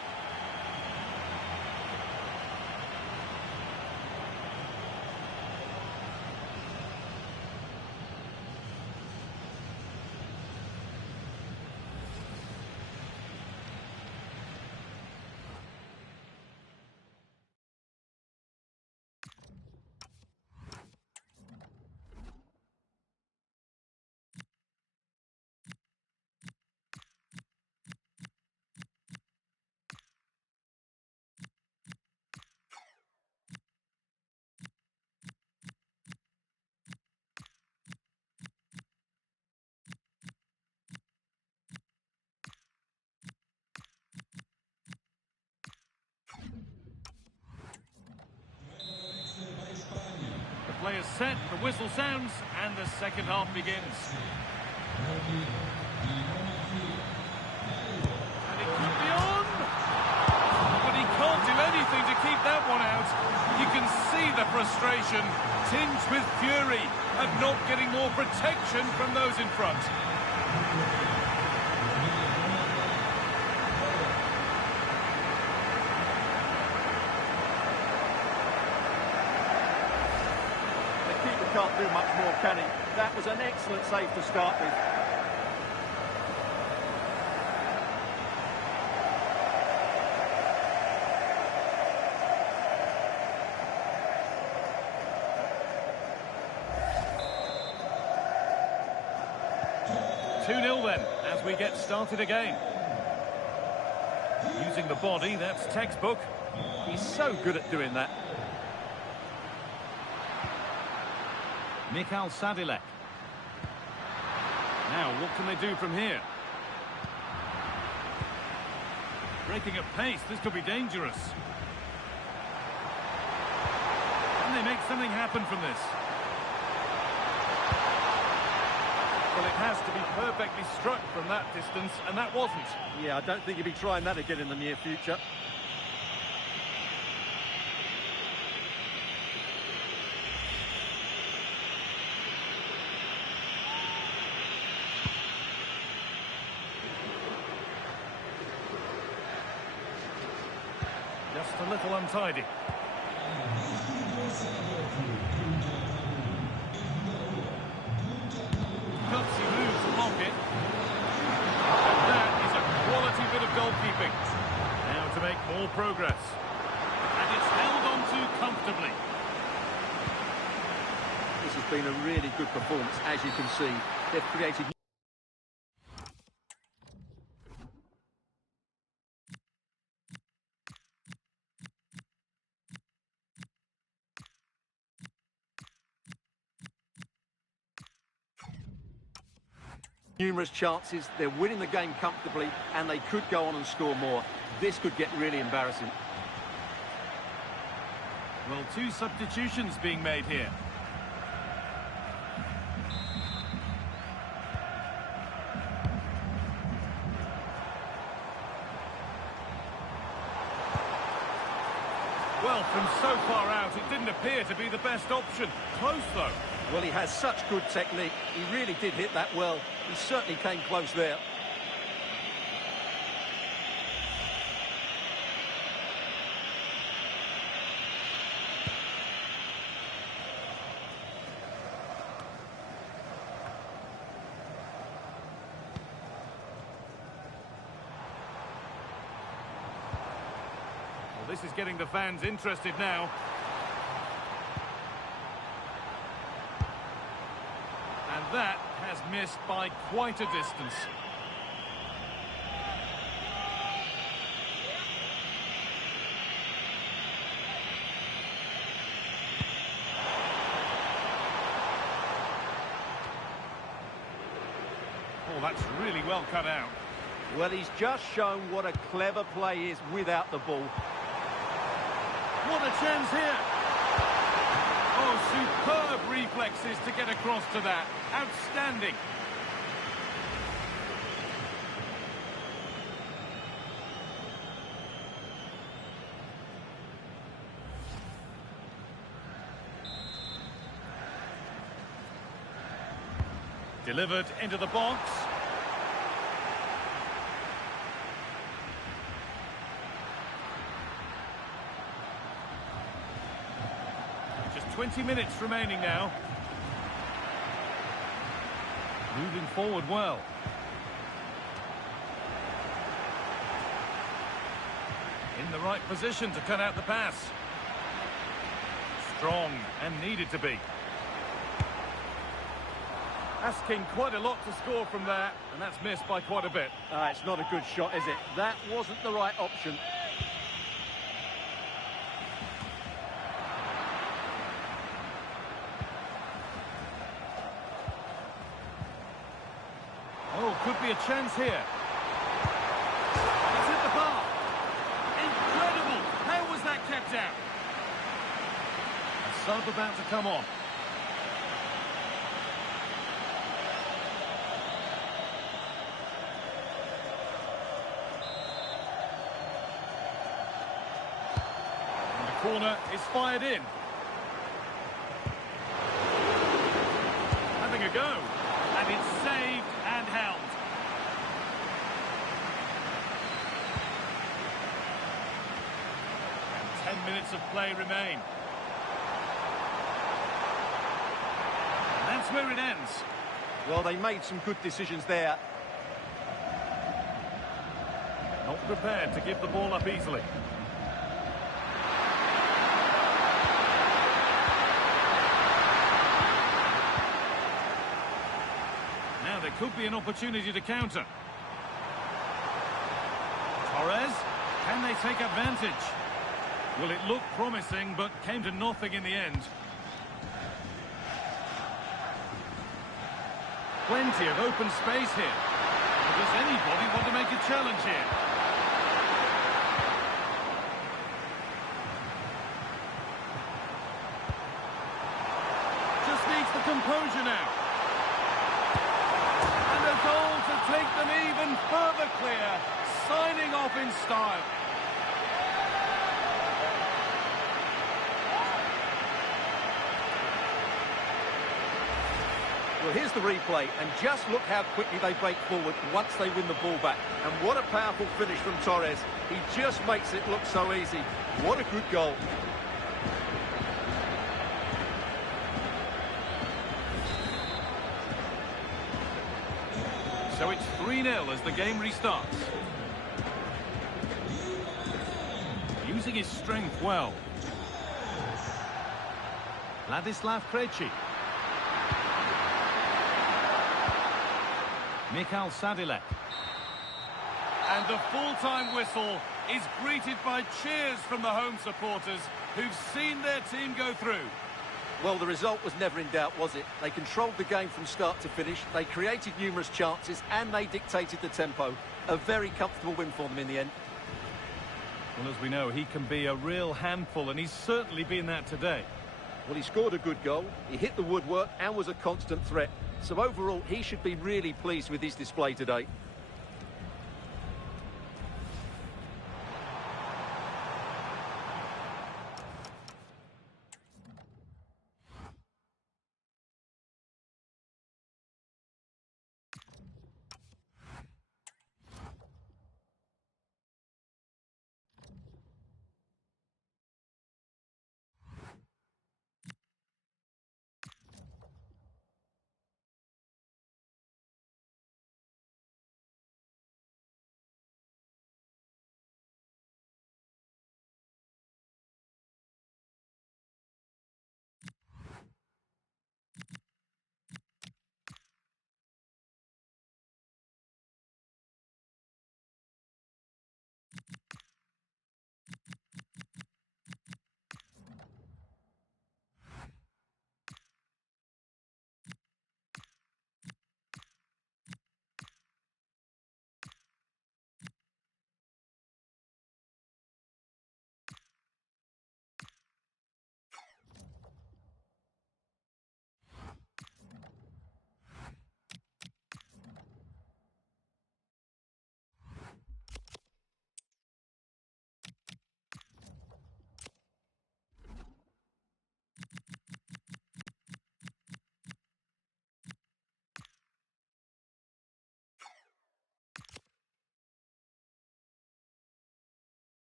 The player's set, the whistle sounds, and the second half begins. And it could be on! But he can't do anything to keep that one out. You can see the frustration, tinged with fury, at not getting more protection from those in front. Can't do much more, can he? That was an excellent save to start with. Two 0 then, as we get started again. Using the body, that's textbook. He's so good at doing that. Mikhail Sadilek. Now, what can they do from here? Breaking at pace, this could be dangerous. Can they make something happen from this? Well, it has to be perfectly struck from that distance, and that wasn't. Yeah, I don't think he'll be trying that again in the near future. Just a little untidy. Gutsy move to block it. And that is a quality bit of goalkeeping. Now to make more progress. And it's held on to comfortably. This has been a really good performance, as you can see. They've created... Numerous chances, they're winning the game comfortably, and they could go on and score more. This could get really embarrassing. Well, 2 substitutions being made here. Well, from so far out, it didn't appear to be the best option. Close, though. Well, he has such good technique. He really did hit that well. He certainly came close there. Well, this is getting the fans interested now. And that has missed by quite a distance. Oh, that's really well cut out. Well, he's just shown what a clever play is without the ball. What a chance here! Oh, superb reflexes to get across to that. Outstanding. Delivered into the box. Just 20 minutes remaining now. Moving forward well. In the right position to cut out the pass. Strong and needed to be. Asking quite a lot to score from there, and that's missed by quite a bit. It's not a good shot, is it? That wasn't the right option. Oh, could be a chance here. It's hit the bar. Incredible! How was that kept out? A sub about to come on. And the corner is fired in. Having a go. And it's saved and held. And 10 minutes of play remain. And that's where it ends. Well, they made some good decisions there. Not prepared to give the ball up easily. Now there could be an opportunity to counter. Torres, can they take advantage? Well, it looked promising, but came to nothing in the end. Plenty of open space here. Does anybody want to make a challenge here? Just needs the composure now. And a goal to take them even further clear. Signing off in style. Well, here's the replay, and just look how quickly they break forward once they win the ball back. And what a powerful finish from Torres. He just makes it look so easy. What a good goal. So it's 3-0 as the game restarts. Using his strength well. Ladislav Krejci. Mikhail Sadilek. And the full-time whistle is greeted by cheers from the home supporters who've seen their team go through. Well, the result was never in doubt, was it? They controlled the game from start to finish, they created numerous chances, and they dictated the tempo. A very comfortable win for them in the end. Well, as we know, he can be a real handful, and he's certainly been that today. Well, he scored a good goal, he hit the woodwork, and was a constant threat. So overall, he should be really pleased with his display today.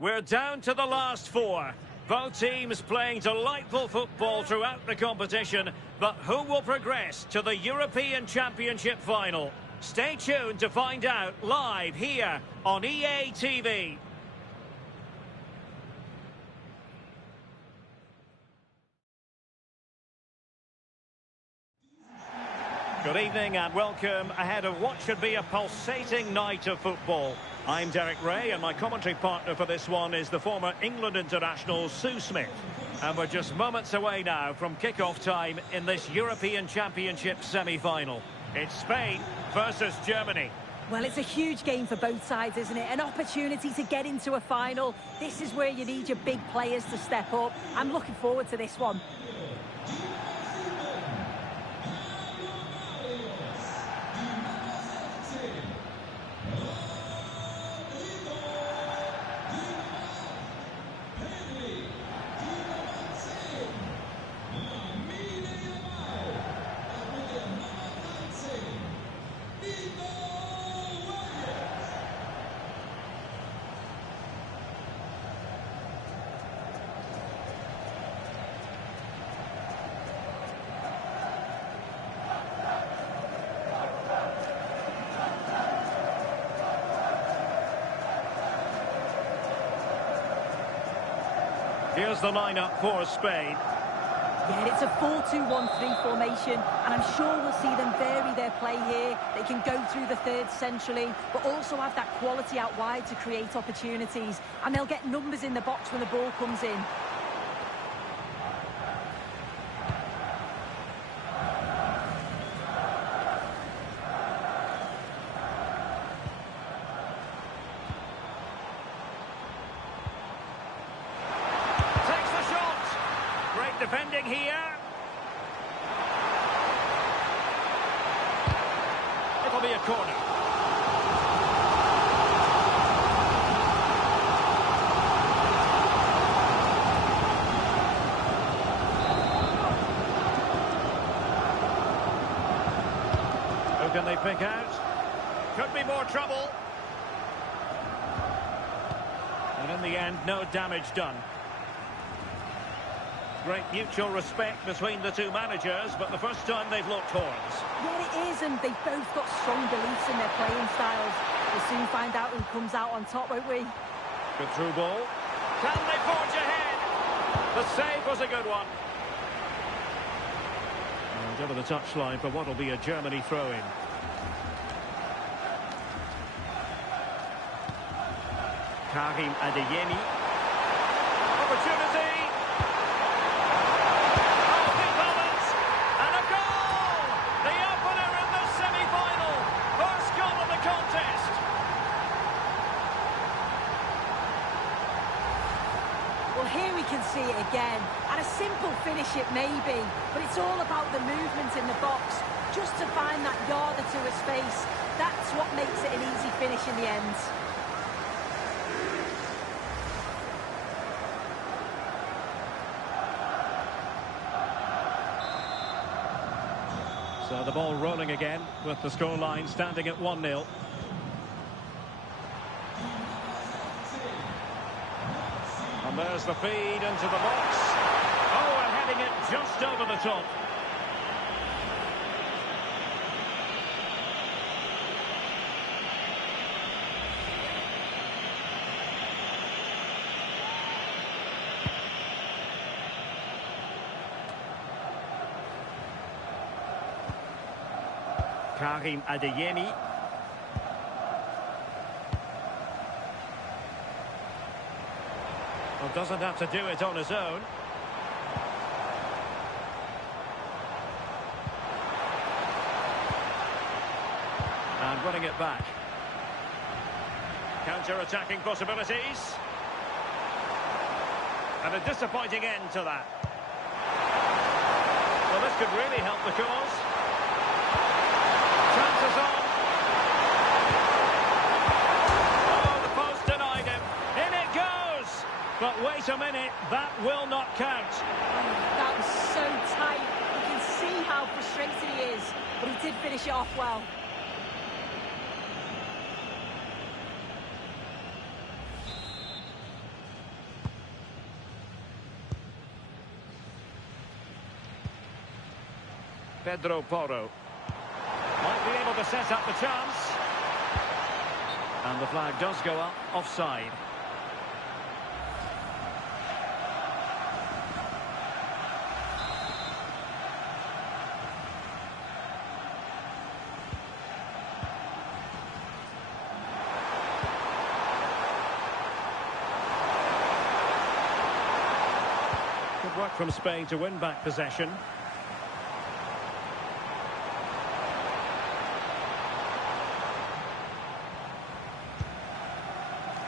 We're down to the last four. Both teams playing delightful football throughout the competition, but who will progress to the European Championship final? Stay tuned to find out live here on EA TV. Good evening and welcome ahead of what should be a pulsating night of football. I'm Derek Ray and my commentary partner for this one is the former England international Sue Smith. And we're just moments away now from kick-off time in this European Championship semi-final. It's Spain versus Germany. Well, it's a huge game for both sides, isn't it? An opportunity to get into a final. This is where you need your big players to step up. I'm looking forward to this one. Here's the lineup for Spain. Yeah, it's a 4-2-1-3 formation, and I'm sure we'll see them vary their play here. They can go through the third centrally, but also have that quality out wide to create opportunities. And they'll get numbers in the box when the ball comes in. Defending here. It'll be a corner. Who can they pick out? Could be more trouble. And in the end, no damage done. Great mutual respect between the two managers, but the first time they've locked horns. Yeah, it is, and they've both got strong beliefs in their playing styles. We'll soon find out who comes out on top, won't we? Good through ball. Can they forge ahead? The save was a good one. And over the touchline for what will be a Germany throw-in. Karim Adeyemi. Opportunity. Here we can see it again, and a simple finish it may be, but it's all about the movement in the box, just to find that yard or two of space. That's what makes it an easy finish in the end. So the ball rolling again, with the scoreline standing at 1-0. And there's the feed into the box. Oh, and heading it just over the top. Karim Adeyemi. Well, doesn't have to do it on his own. And running it back. Counter-attacking possibilities. And a disappointing end to that. Well, this could really help the cause. Chances on. Oh, the post denied him. In it goes. But wait a minute, that will not count. That was so tight. You can see how frustrated he is, but he did finish it off well. Pedro Porro. Might be able to set up the chance. And the flag does go up, offside. Good work from Spain to win back possession.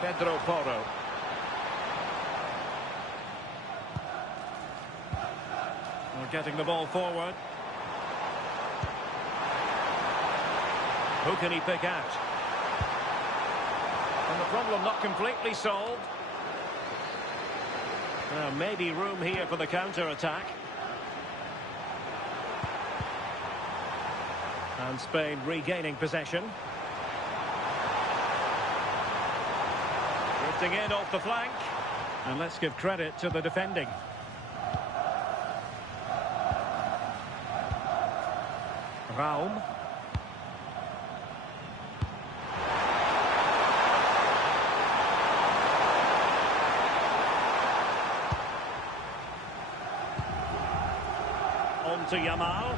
Pedro Porro. We're getting the ball forward. Who can he pick out? And the problem not completely solved. Maybe room here for the counter-attack. And Spain regaining possession. Drifting in off the flank. And let's give credit to the defending. Raum. On to Yamal.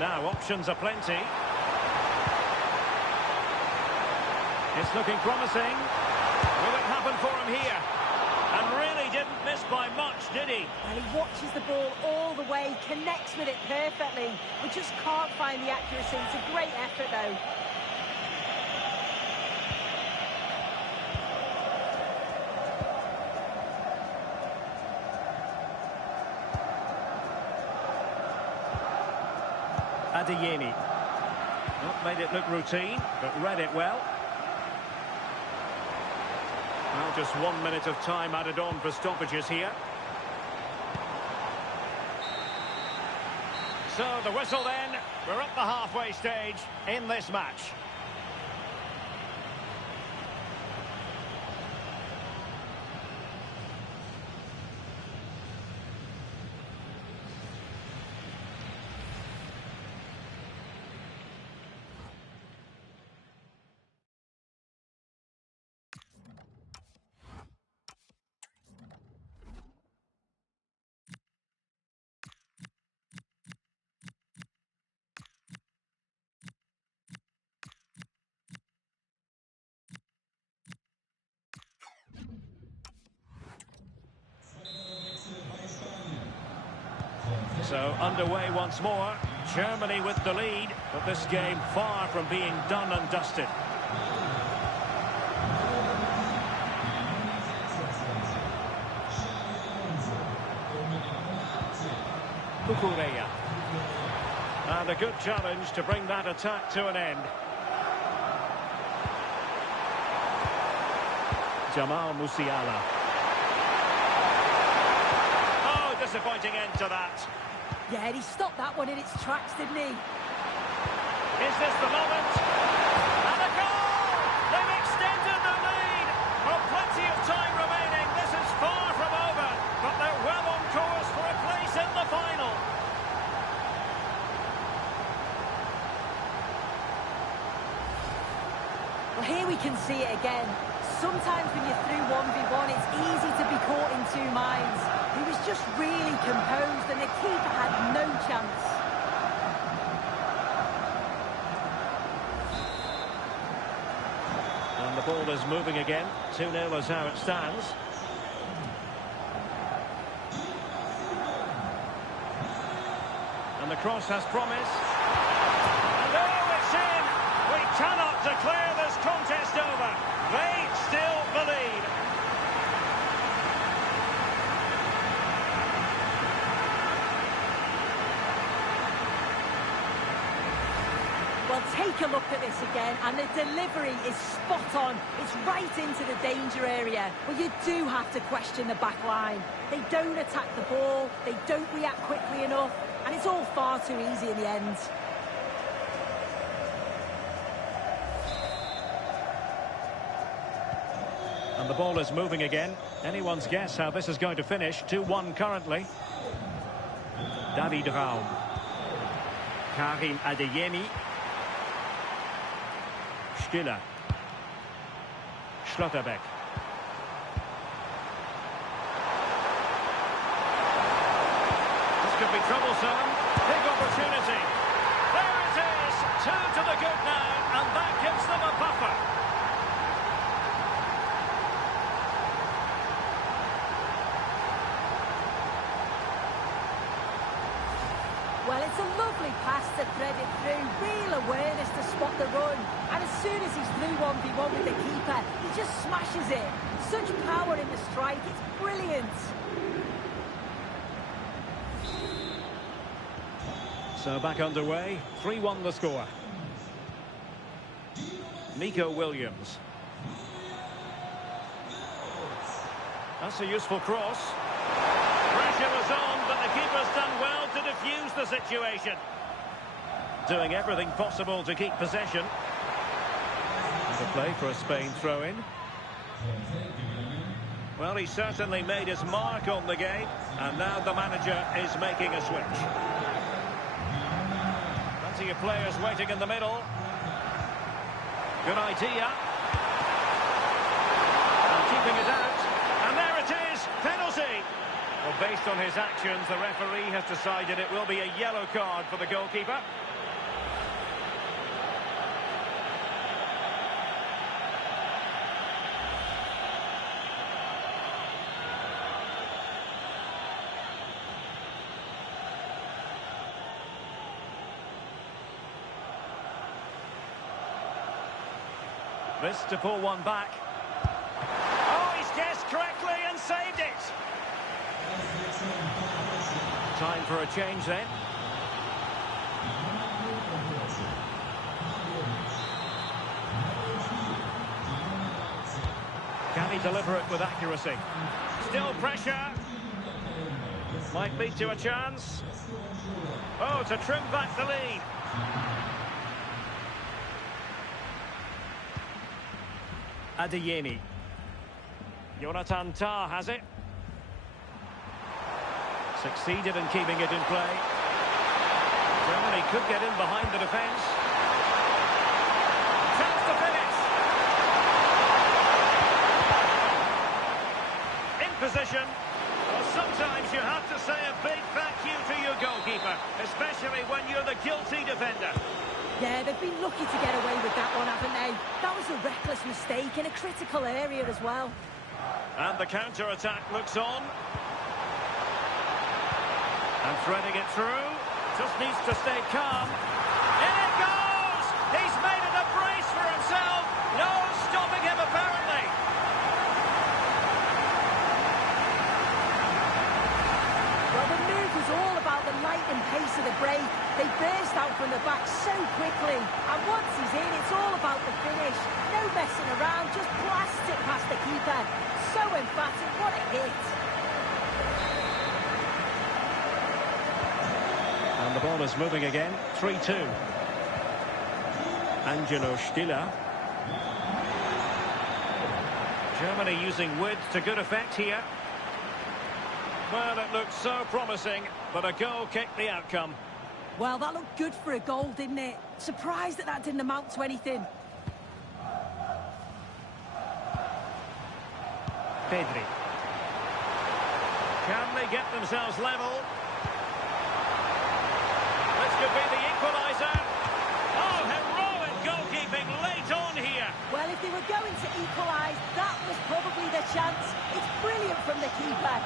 Now options are plenty. It's looking promising. Will it happen for him here? And really didn't miss by much, did he? Well, he watches the ball all the way, connects with it perfectly. We just can't find the accuracy. It's a great effort, though. Adeyemi. Not made it look routine, but read it well. Well, just 1 minute of time added on for stoppages here. So the whistle then. We're at the halfway stage in this match. So underway once more. Germany with the lead, but this game far from being done and dusted. Kukureya. And a good challenge to bring that attack to an end. Jamal Musiala. Oh, disappointing end to that. Yeah, and he stopped that one in its tracks, didn't he? Is this the moment? And a goal! They've extended the lead! Oh, plenty of time remaining. This is far from over, but they're well on course for a place in the final. Well, here we can see it again. Sometimes when you're through 1v1, it's easy to be caught in two minds. He was just really composed and the keeper had no chance. And the ball is moving again. 2-0 is how it stands. And the cross has promise. And oh, it's in! We cannot declare this contest over. They still believe. Well, take a look at this again, and the delivery is spot on. It's right into the danger area. Well, you do have to question the back line. They don't attack the ball, they don't react quickly enough, and it's all far too easy in the end. And the ball is moving again. Anyone's guess how this is going to finish. 2-1 currently. David Raum. Karim Adeyemi. Stiller. Schlotterbeck. This could be troublesome. Big opportunity. There it is. 2 to the good now, and that gives them a buffer. Well, it's a lovely pass to thread it through. Real awareness to spot the run. And as soon as he's through 1v1 with the keeper, he just smashes it. Such power in the strike. It's brilliant. So back underway. 3-1 the score. Nico Williams. That's a useful cross. Pressure was on, but the keeper's done well to defuse the situation. Doing everything possible to keep possession. The play for a Spain throw-in. Well, he certainly made his mark on the game, and now the manager is making a switch. Plenty of players waiting in the middle. Good idea. And keeping it out. And there it is, penalty. Well, based on his actions, the referee has decided it will be a yellow card for the goalkeeper. This to pull one back. Oh, he's guessed correctly and saved it. Time for a change then. Can he deliver it with accuracy? Still pressure. Might lead to a chance. Oh, to trim back the lead. Adeyemi. Jonathan Tah has it. Succeeded in keeping it in play. Germany could get in behind the defence. Chance to finish. In position. Well, sometimes you have to say a big thank you to your goalkeeper, especially when you're the guilty defender. Yeah, they've been lucky to get away with that one, haven't they? That was a reckless mistake in a critical area as well. And the counter-attack looks on. And threading it through. Just needs to stay calm. In it goes! He's made it a brace for himself. No stopping him, apparently. Well, the move was all about the lightning pace of the break. They burst out from the back so quickly. And once he's in, it's all about the finish. No messing around, just blast it past the keeper. So emphatic, what a hit. And the ball is moving again. 3-2. Angelo Stiller. Germany using width to good effect here. Well, it looked so promising, but a goal kicked the outcome. Well, that looked good for a goal, didn't it? Surprised that didn't amount to anything. Pedri. Can they get themselves level? This could be the equaliser. Oh, heroic goalkeeping late on here. Well, if they were going to equalise, that was probably the chance. It's brilliant from the keeper.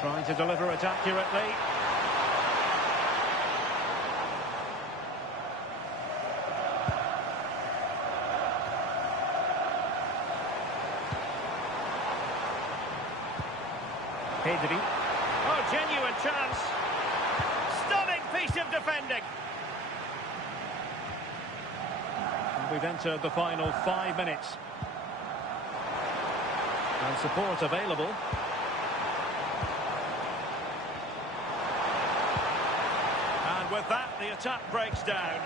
Trying to deliver it accurately. Pedri. Oh, genuine chance. Stunning piece of defending. And we've entered the final 5 minutes. And support available. And with that, the attack breaks down.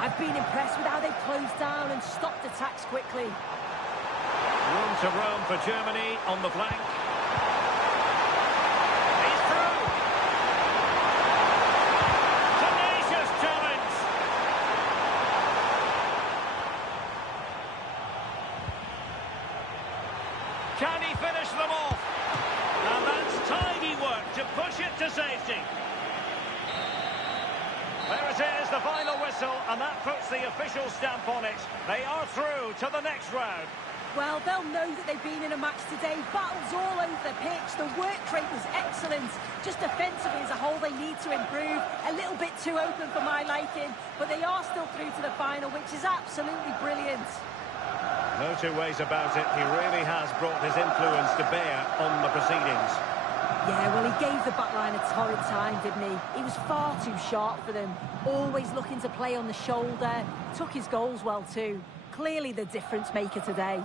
I've been impressed with how they've closed down and stopped attacks quickly. Room Lots of room for Germany on the flank. He's through. Tenacious challenge. Can he finish them off? And that's tidy work to push it to safety. There it is, the final whistle, and that puts the official stamp on it. They are through to the next round. Well, they'll know that they've been in a match today. Battles all over the pitch. The work rate was excellent. Just defensively as a whole, they need to improve. A little bit too open for my liking, but they are still through to the final, which is absolutely brilliant. No two ways about it. He really has brought his influence to bear on the proceedings. Yeah, well, he gave the back line a torrid time, didn't he? He was far too sharp for them. Always looking to play on the shoulder. Took his goals well, too. Clearly the difference maker today.